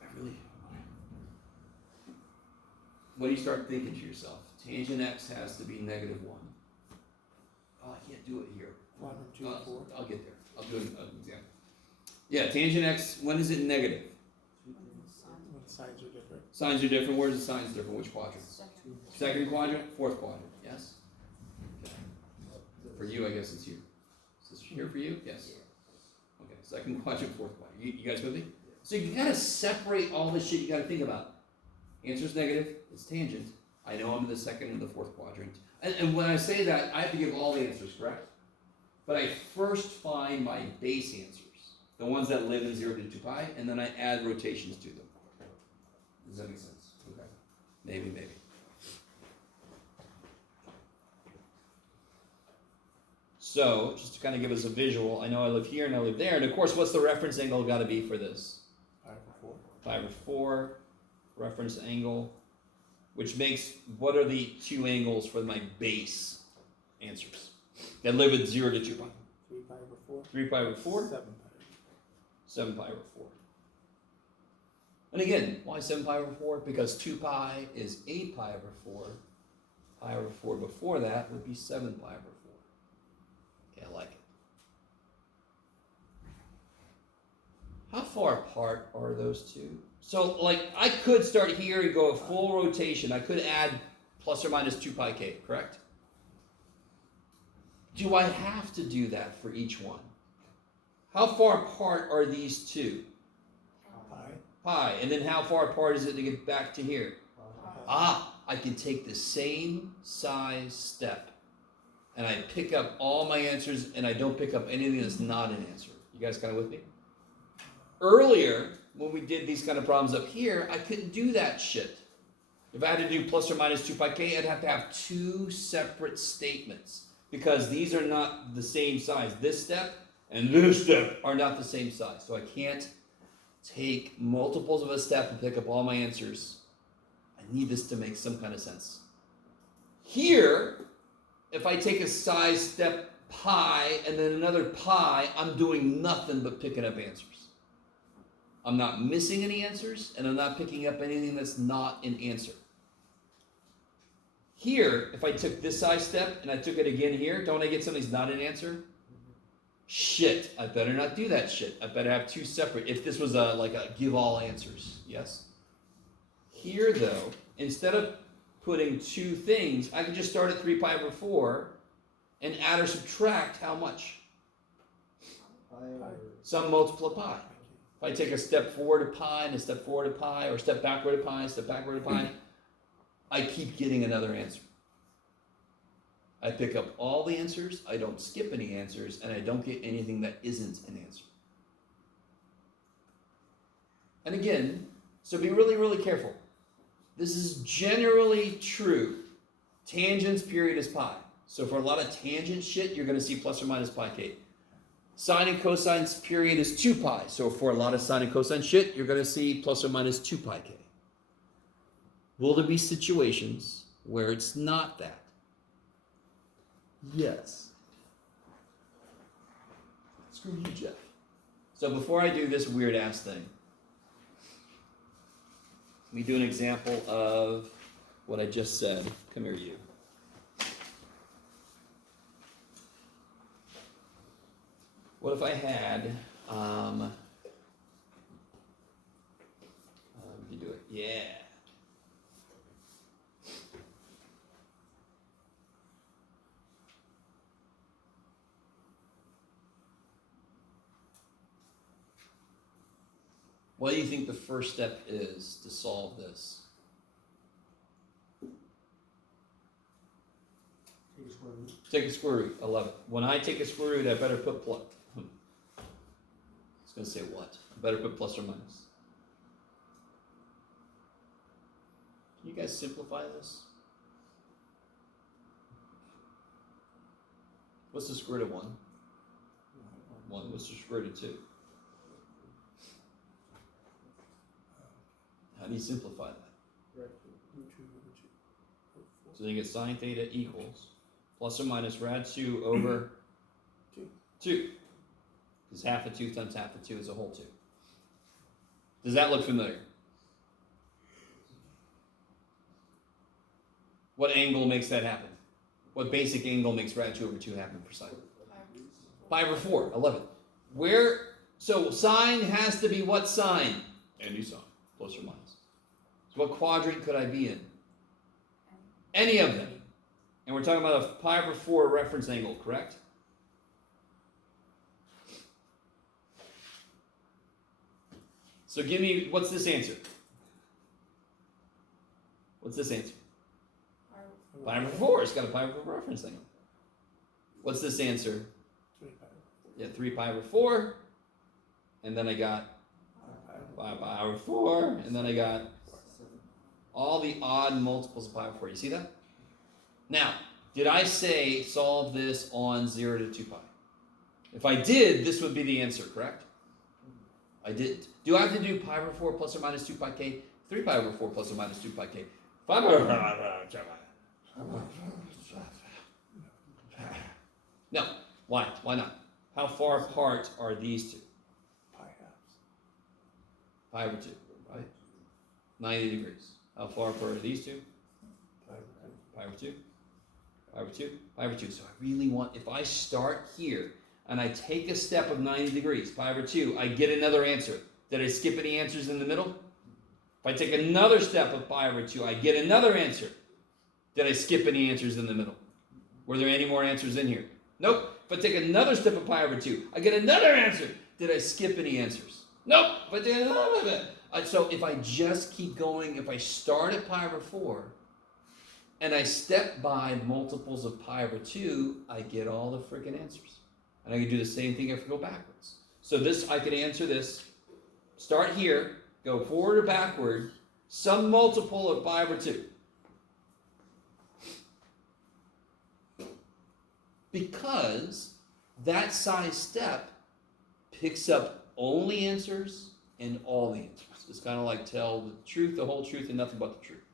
I really. What do you start thinking to yourself? Tangent x has to be -1. Oh, I can't do it here. Quadrant 2, 4. I'll get there. I'll do an example. Yeah, tangent x, when is it negative? When sides are different. Signs are different. Where's the signs different? Which quadrant? Second quadrant? Fourth quadrant. Yes? Okay. For you, I guess it's here. Is this here for you? Yes. Okay, second quadrant, fourth quadrant. You guys with me? So you gotta separate all this shit you gotta think about. Answer's negative, it's tangent. I know I'm in the second and the fourth quadrant. And when I say that, I have to give all the answers, correct? But I first find my base answers, the ones that live in 0 to 2 pi, and then I add rotations to them. Does that make sense? Okay. Maybe. So, just to kind of give us a visual, I know I live here and I live there, and of course, what's the reference angle got to be for this? 5/4. 5/4, reference angle, which makes, what are the 2 angles for my base answers that live at 0 to 2 pi? 3 pi/4. 3 pi/4, 7 pi. 7 pi/4. And again, why 7 pi/4? Because 2 pi is 8 pi/4. Pi/4 before that would be 7 pi/4. Okay, I like it. How far apart are those two? So, like, I could start here and go a full rotation. I could add plus or minus 2 pi k, correct? Do I have to do that for each one? How far apart are these two? Pi. Pi. And then how far apart is it to get back to here? I can take the same size step and I pick up all my answers and I don't pick up anything that's not an answer. You guys kind of with me? Earlier, when we did these kind of problems up here, I couldn't do that shit. If I had to do plus or minus 2 pi k, I'd have to have 2 separate statements because these are not the same size. This step and this step are not the same size. So I can't take multiples of a step and pick up all my answers. I need this to make some kind of sense. Here, if I take a size step pi and then another pi, I'm doing nothing but picking up answers. I'm not missing any answers, and I'm not picking up anything that's not an answer. Here, if I took this size step and I took it again here, don't I get something that's not an answer? Shit, I better not do that shit. I better have 2 separate. If this was like a give all answers, yes? Here, though, instead of putting 2 things, I could just start at 3 pi/4 and add or subtract how much? Some multiple of pi. If I take a step forward to pi and a step forward to pi, or step backward to pi, step backward to pi, I keep getting another answer. I pick up all the answers, I don't skip any answers, and I don't get anything that isn't an answer. And again, so be really, really careful. This is generally true. Tangent's period is pi. So for a lot of tangent shit, you're going to see plus or minus pi k. Sine and cosine's period is 2 pi. So for a lot of sine and cosine shit, you're going to see plus or minus 2 pi k. Will there be situations where it's not that? Yes. Screw you, Jeff. So before I do this weird ass thing, let me do an example of what I just said. Come here, you. What if I had, you do it, yeah. What do you think the first step is to solve this? Take a square root. Take a square root. I love it. When I take a square root, I better put plus. I was going to say what? I better put plus or minus. Can you guys simplify this? What's the square root of 1? 1. What's the square root of 2? How do you simplify that? Root 2, root 2. Root 4. So you get sine theta equals plus or minus rad 2 over 2. 2. Because half of 2 times half of 2 is a whole 2. Does that look familiar? What angle makes that happen? What basic angle makes rad 2 over 2 happen for sine? Pi over 4. I love it. So sine has to be what sign? Any sign, plus or minus. So what quadrant could I be in? Any of them. And we're talking about a pi over 4 reference angle, correct? So give me, what's this answer? What's this answer? Pi over 4. It's got a pi over 4 reference angle. What's this answer? 3 pi over 4. Yeah, 3 pi over 4. And then I got 5 pi over 4. And then I got all the odd multiples of pi over 4. You see that? Now, did I say solve this on 0 to 2 pi? If I did, this would be the answer, correct? I didn't. Do I have to do pi over 4 plus or minus 2 pi k? 3 pi over 4 plus or minus 2 pi k? 5 over 4. No. Why? Why not? How far apart are these two? Pi halves. Pi over 2, right? 90 degrees. How far apart are these two? Pi over 2. Pi over 2. Pi over 2. Pi over 2. So I really want, if I start here and I take a step of 90 degrees, pi over 2, I get another answer. Did I skip any answers in the middle? If I take another step of pi over 2, I get another answer. Did I skip any answers in the middle? Were there any more answers in here? Nope. If I take another step of pi over 2, I get another answer. Did I skip any answers? Nope. But so if I just keep going, if I start at pi over 4, and I step by multiples of pi over 2, I get all the freaking answers. And I can do the same thing if I go backwards. So this, I could answer this, start here, go forward or backward, some multiple of pi over 2. Because that size step picks up only answers and all the answers. It's kind of like tell the truth, the whole truth, and nothing but the truth.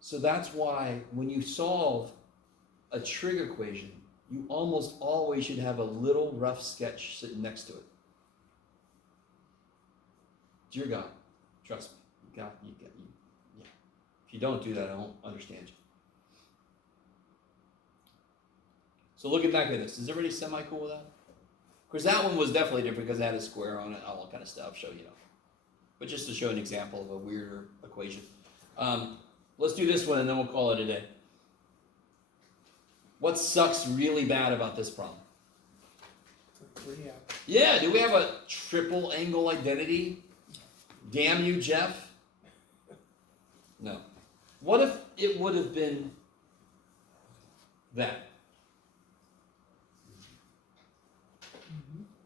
So that's why when you solve a trig equation, you almost always should have a little rough sketch sitting next to it. Dear God, trust me, yeah. If you don't do that, I won't understand you. So looking back at this, is everybody semi-cool with that? Of course, that one was definitely different because it had a square on it, all that kind of stuff, so, But just to show an example of a weirder equation. Let's do this one and then we'll call it a day. What sucks really bad about this problem? The 3x. Yeah, do we have a triple angle identity? Damn you, Jeff. No. What if it would have been that?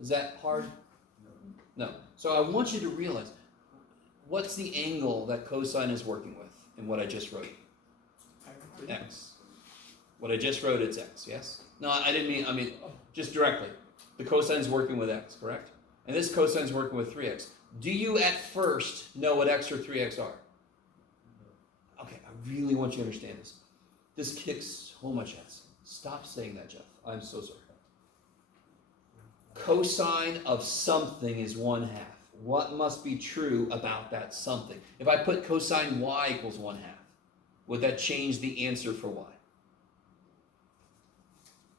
Is that hard? No. So I want you to realize, what's the angle that cosine is working with in what I just wrote? Pi over 3. X. What I just wrote, it's X, yes? No, I didn't mean, just directly. The cosine is working with X, correct? And this cosine is working with 3X. Do you at first know what X or 3X are? Okay, I really want you to understand this. This kicks so much ass. Stop saying that, Jeff. I'm so sorry. Cosine of something is 1/2. What must be true about that something? If I put cosine y equals 1/2, would that change the answer for y?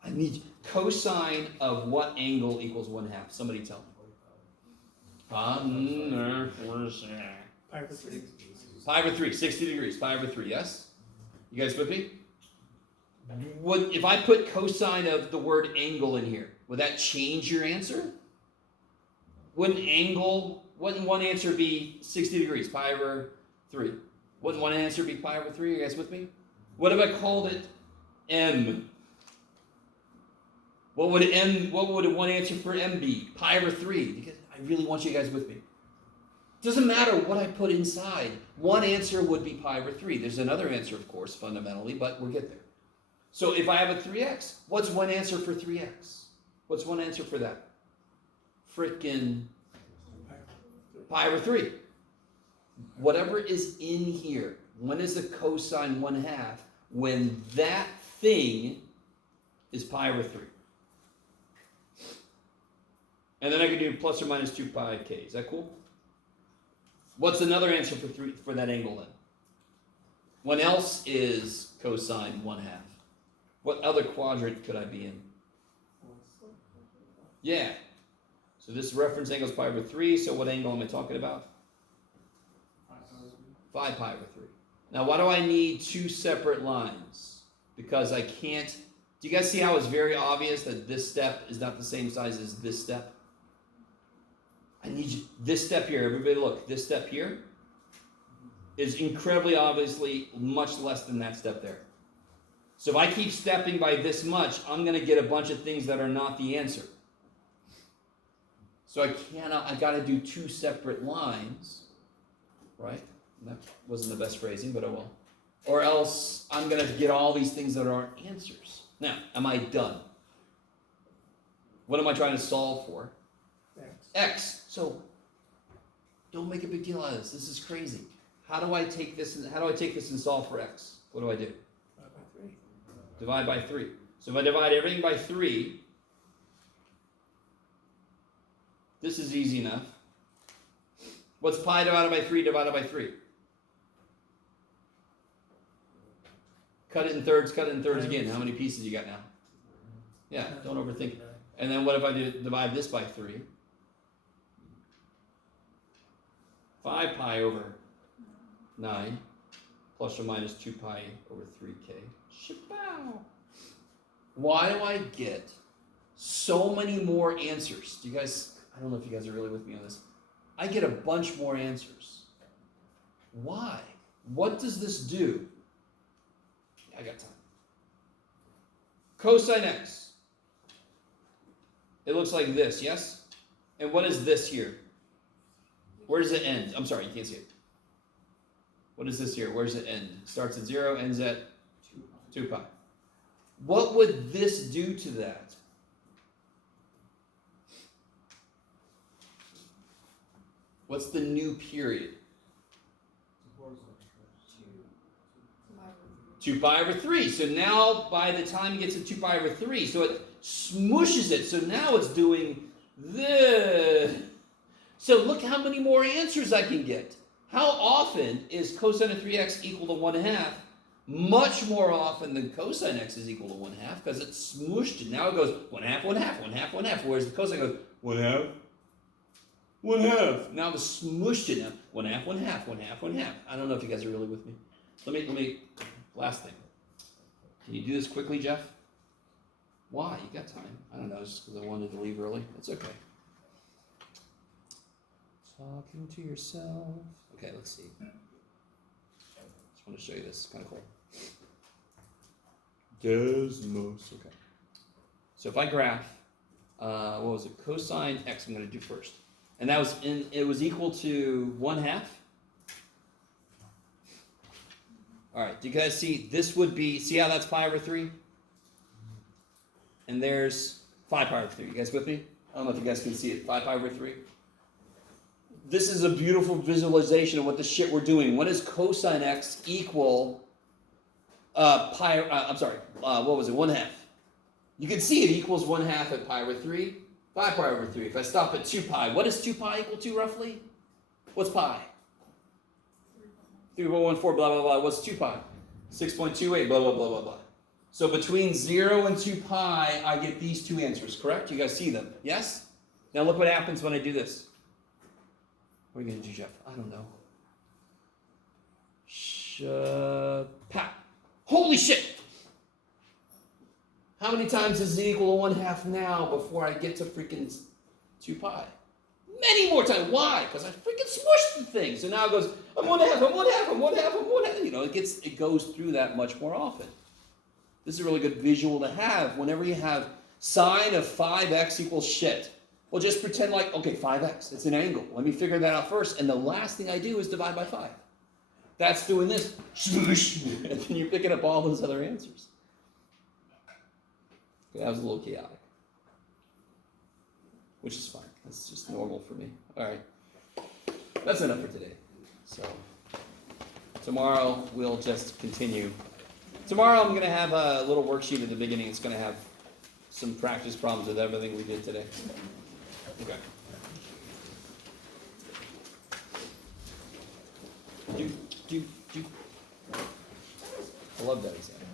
I need cosine of what angle equals 1/2? Somebody tell me. Pi over 3. Pi over 3, 60 degrees. Pi over 3, yes? You guys with me? If I put cosine of the word angle in here, would that change your answer? Wouldn't one answer be 60 degrees? Pi over 3. Wouldn't one answer be pi over 3? Are you guys with me? What if I called it m? What would one answer for m be? Pi over 3. Because I really want you guys with me. Doesn't matter what I put inside. One answer would be pi over 3. There's another answer, of course, fundamentally, but we'll get there. So if I have a 3x, what's one answer for 3x? What's one answer for that? Frickin' pi over 3. Whatever is in here, when is the cosine 1/2? When that thing is pi over 3. And then I could do plus or minus 2 pi k. Is that cool? What's another answer for that angle then? What else is cosine 1/2? What other quadrant could I be in? Yeah. So this reference angle is pi over 3. So what angle am I talking about? 5 pi over 3. Now why do I need 2 separate lines? Because I can't. Do you guys see how it's very obvious that this step is not the same size as this step? I need you, this step here, everybody look, this step here is incredibly obviously much less than that step there. So if I keep stepping by this much, I'm going to get a bunch of things that are not the answer. So I got to do 2 separate lines, right? That wasn't the best phrasing, but oh well. Or else I'm going to get all these things that aren't answers. Now, am I done? What am I trying to solve for? X. So don't make a big deal out of this. This is crazy. How do I take this and solve for x? What do I do? Divide by 3. So if I divide everything by 3, this is easy enough. What's pi divided by 3 divided by 3? Cut it in thirds again. How many pieces you got now? Yeah, don't overthink it. And then what if I divide this by 3? 5 pi over 9 plus or minus 2 pi over 3k. Shabow. Why do I get so many more answers? Do you guys, I don't know if you guys are really with me on this. I get a bunch more answers. Why? What does this do? I got time. Cosine x. It looks like this, yes? And what is this here? Where does it end? I'm sorry, you can't see it. What is this here? Where does it end? It starts at 0, ends at 2 pi. What would this do to that? What's the new period? 2 pi over 3. So now by the time it gets to 2 pi over 3, so it smooshes it. So now it's doing this. So look how many more answers I can get. How often is cosine of 3x equal to 1/2? Much more often than cosine x is equal to 1/2 because it smooshed it. Now it goes 1/2, 1/2, 1/2, 1/2. Whereas the cosine goes 1/2, 1/2. Now the smooshed it. Now 1/2, 1/2, 1/2, 1/2. I don't know if you guys are really with me. Let me. Last thing. Can you do this quickly, Jeff? Why? You got time. I don't know. Just because I wanted to leave early. It's okay. Talking to yourself. Okay, let's see. Just want to show you this. It's kind of cool. Desmos. Okay. So if I graph, what was it? Cosine x. I'm going to do first, and that was it was equal to 1/2. All right. Do you guys see? This would be. See how that's pi over 3? And there's 5 pi over 3. You guys with me? I don't know if you guys can see it. 5 pi over 3. This is a beautiful visualization of what the shit we're doing. What is cosine x equal what was it? 1/2. You can see it equals 1/2 at pi over 3, 5 pi over 3. If I stop at 2 pi, what is 2 pi equal to roughly? What's pi? 3.14, blah, blah, blah. What's 2 pi? 6.28, blah, blah, blah, blah, blah. So between 0 and 2 pi, I get these two answers, correct? You guys see them, yes? Now look what happens when I do this. What are you going to do, Jeff? I don't know. Pat. Holy shit! How many times is it equal to 1/2 now before I get to freaking 2 pi? Many more times. Why? Because I freaking smushed the thing. So now it goes, I'm 1/2, I'm 1/2, I'm 1/2, I'm 1/2. You know, it goes through that much more often. This is a really good visual to have whenever you have sine of 5x equals shit. Well, just pretend like, okay, 5x, it's an angle. Let me figure that out first. And the last thing I do is divide by 5. That's doing this. And then you're picking up all those other answers. Okay, that was a little chaotic. Which is fine. That's just normal for me. All right. That's enough for today. So, tomorrow we'll just continue. Tomorrow I'm going to have a little worksheet at the beginning. It's going to have some practice problems with everything we did today. Okay. I love that example.